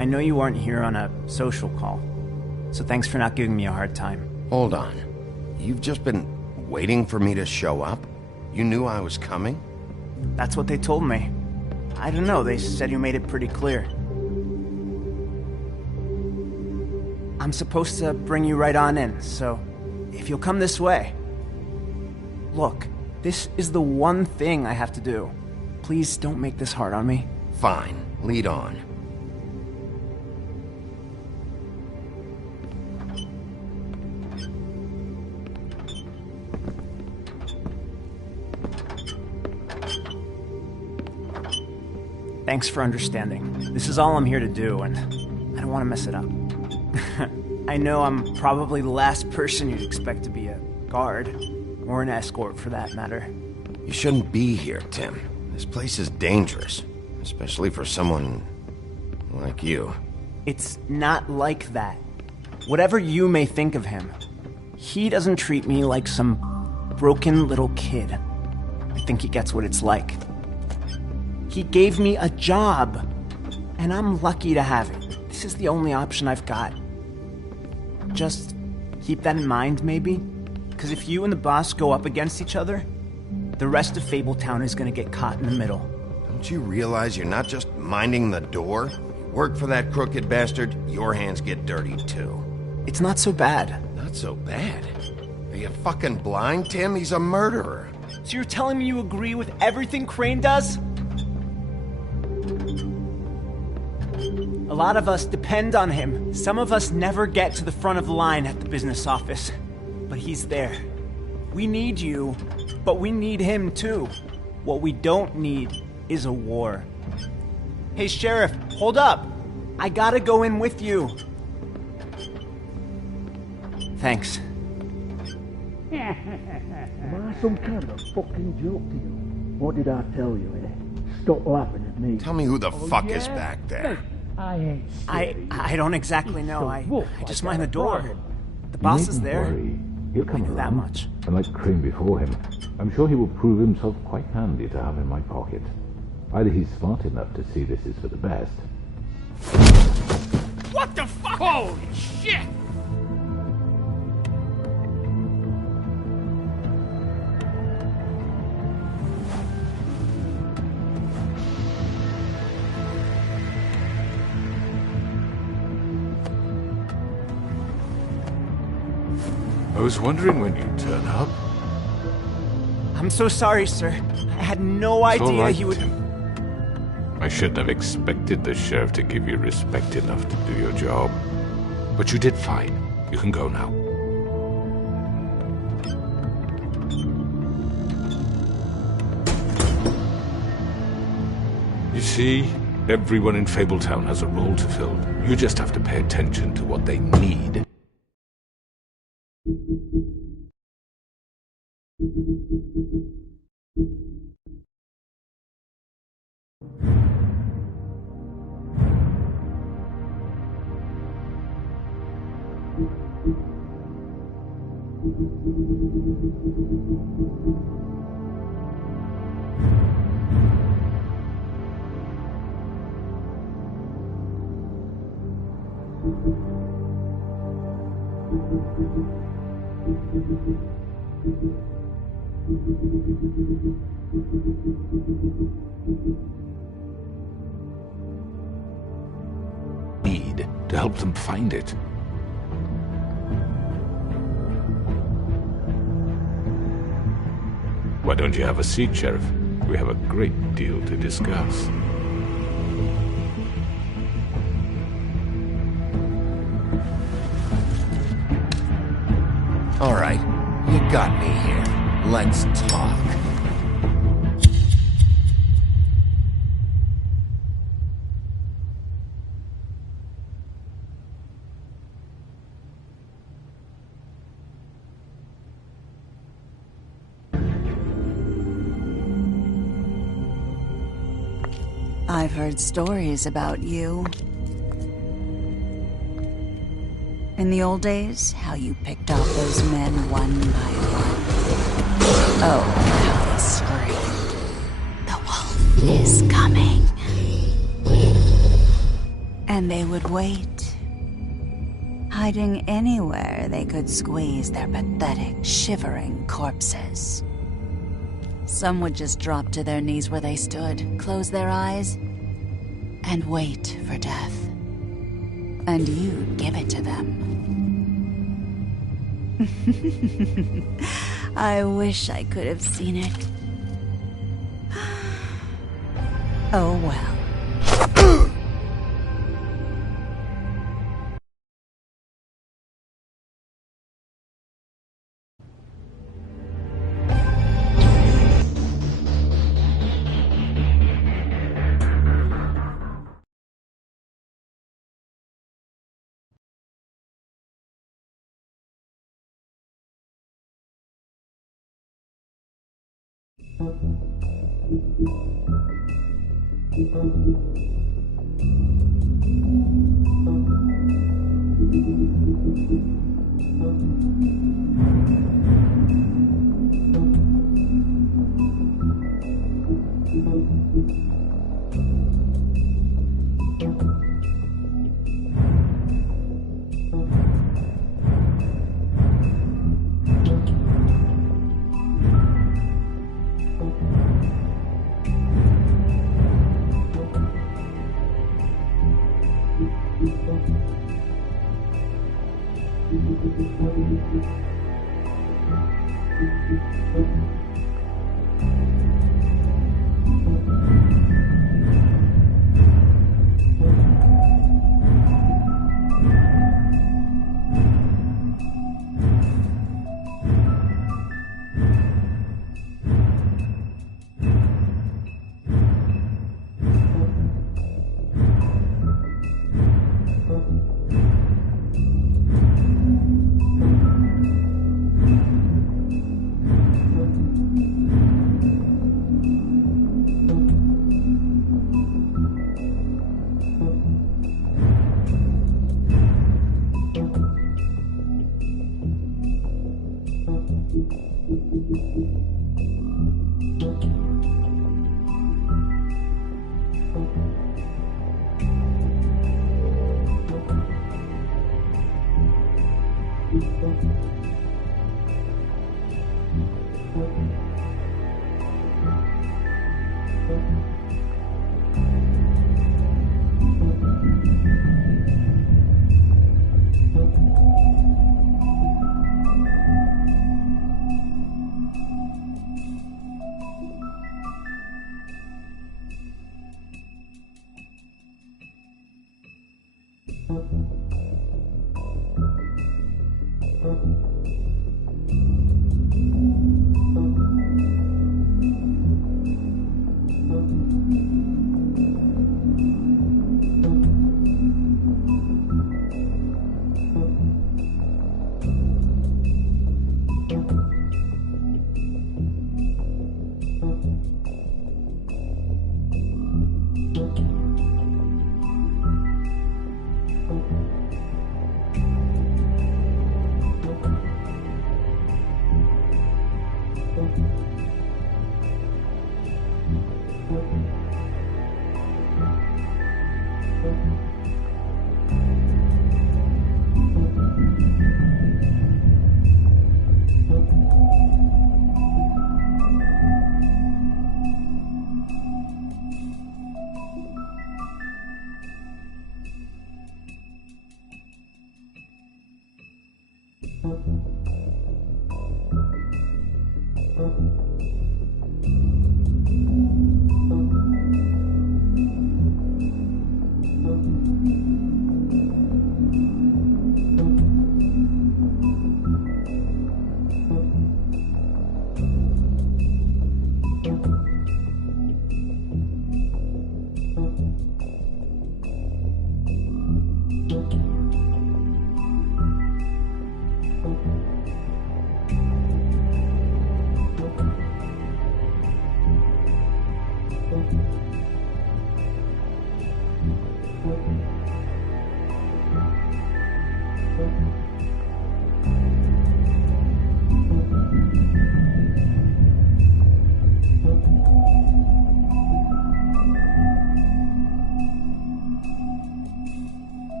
I know you weren't here on a social call, so thanks for not giving me a hard time. Hold on. You've just been waiting for me to show up? You knew I was coming? That's what they told me. I don't know, they said you made it pretty clear. I'm supposed to bring you right on in, so if you'll come this way. Look, this is the one thing I have to do. Please don't make this hard on me. Fine, lead on. Thanks for understanding. This is all I'm here to do, and I don't want to mess it up. I know I'm probably the last person you'd expect to be a guard, or an escort for that matter. You shouldn't be here, Tim. This place is dangerous, especially for someone like you. It's not like that. Whatever you may think of him, He doesn't treat me like some broken little kid. I think he gets what it's like. He gave me a job, and I'm lucky to have it. This is the only option I've got. Just keep that in mind, maybe? Because if you and the boss go up against each other, the rest of Fabletown is gonna get caught in the middle. Don't you realize you're not just minding the door? You work for that crooked bastard, your hands get dirty too. It's not so bad. Not so bad? Are you fucking blind, Tim? He's a murderer. So you're telling me you agree with everything Crane does? A lot of us depend on him. Some of us never get to the front of the line at the business office. But he's there. We need you, but we need him too. What we don't need is a war. Hey, Sheriff, hold up. I gotta go in with you. Thanks. Am I some kind of fucking joke to you? What did I tell you, eh? Stop laughing at me. Tell me who the fuck is back there. I ain't scared. I don't exactly know. I just mind the door. The boss is there. Worry. He'll come know that much. And like Crane before him, I'm sure he will prove himself quite handy to have in my pocket. Either he's smart enough to see this is for the best. What the fuck? Holy shit! I was wondering when you'd turn up. I'm so sorry, sir. I had no It's all idea right, he would... Tim. I shouldn't have expected the sheriff to give you respect enough to do your job. But you did fine. You can go now. You see, everyone in Fabletown has a role to fill. You just have to pay attention to what they need. Need to help them find it. Why don't you have a seat, Sheriff? We have a great deal to discuss. All right, you got me here. Let's talk. I've heard stories about you. In the old days, how you picked off those men one by one. Oh, how they screamed. The wolf is coming. And they would wait, hiding anywhere they could squeeze their pathetic, shivering corpses. Some would just drop to their knees where they stood, close their eyes, and wait for death. And you'd give it to them. I wish I could have seen it. Oh well.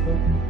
Thank you.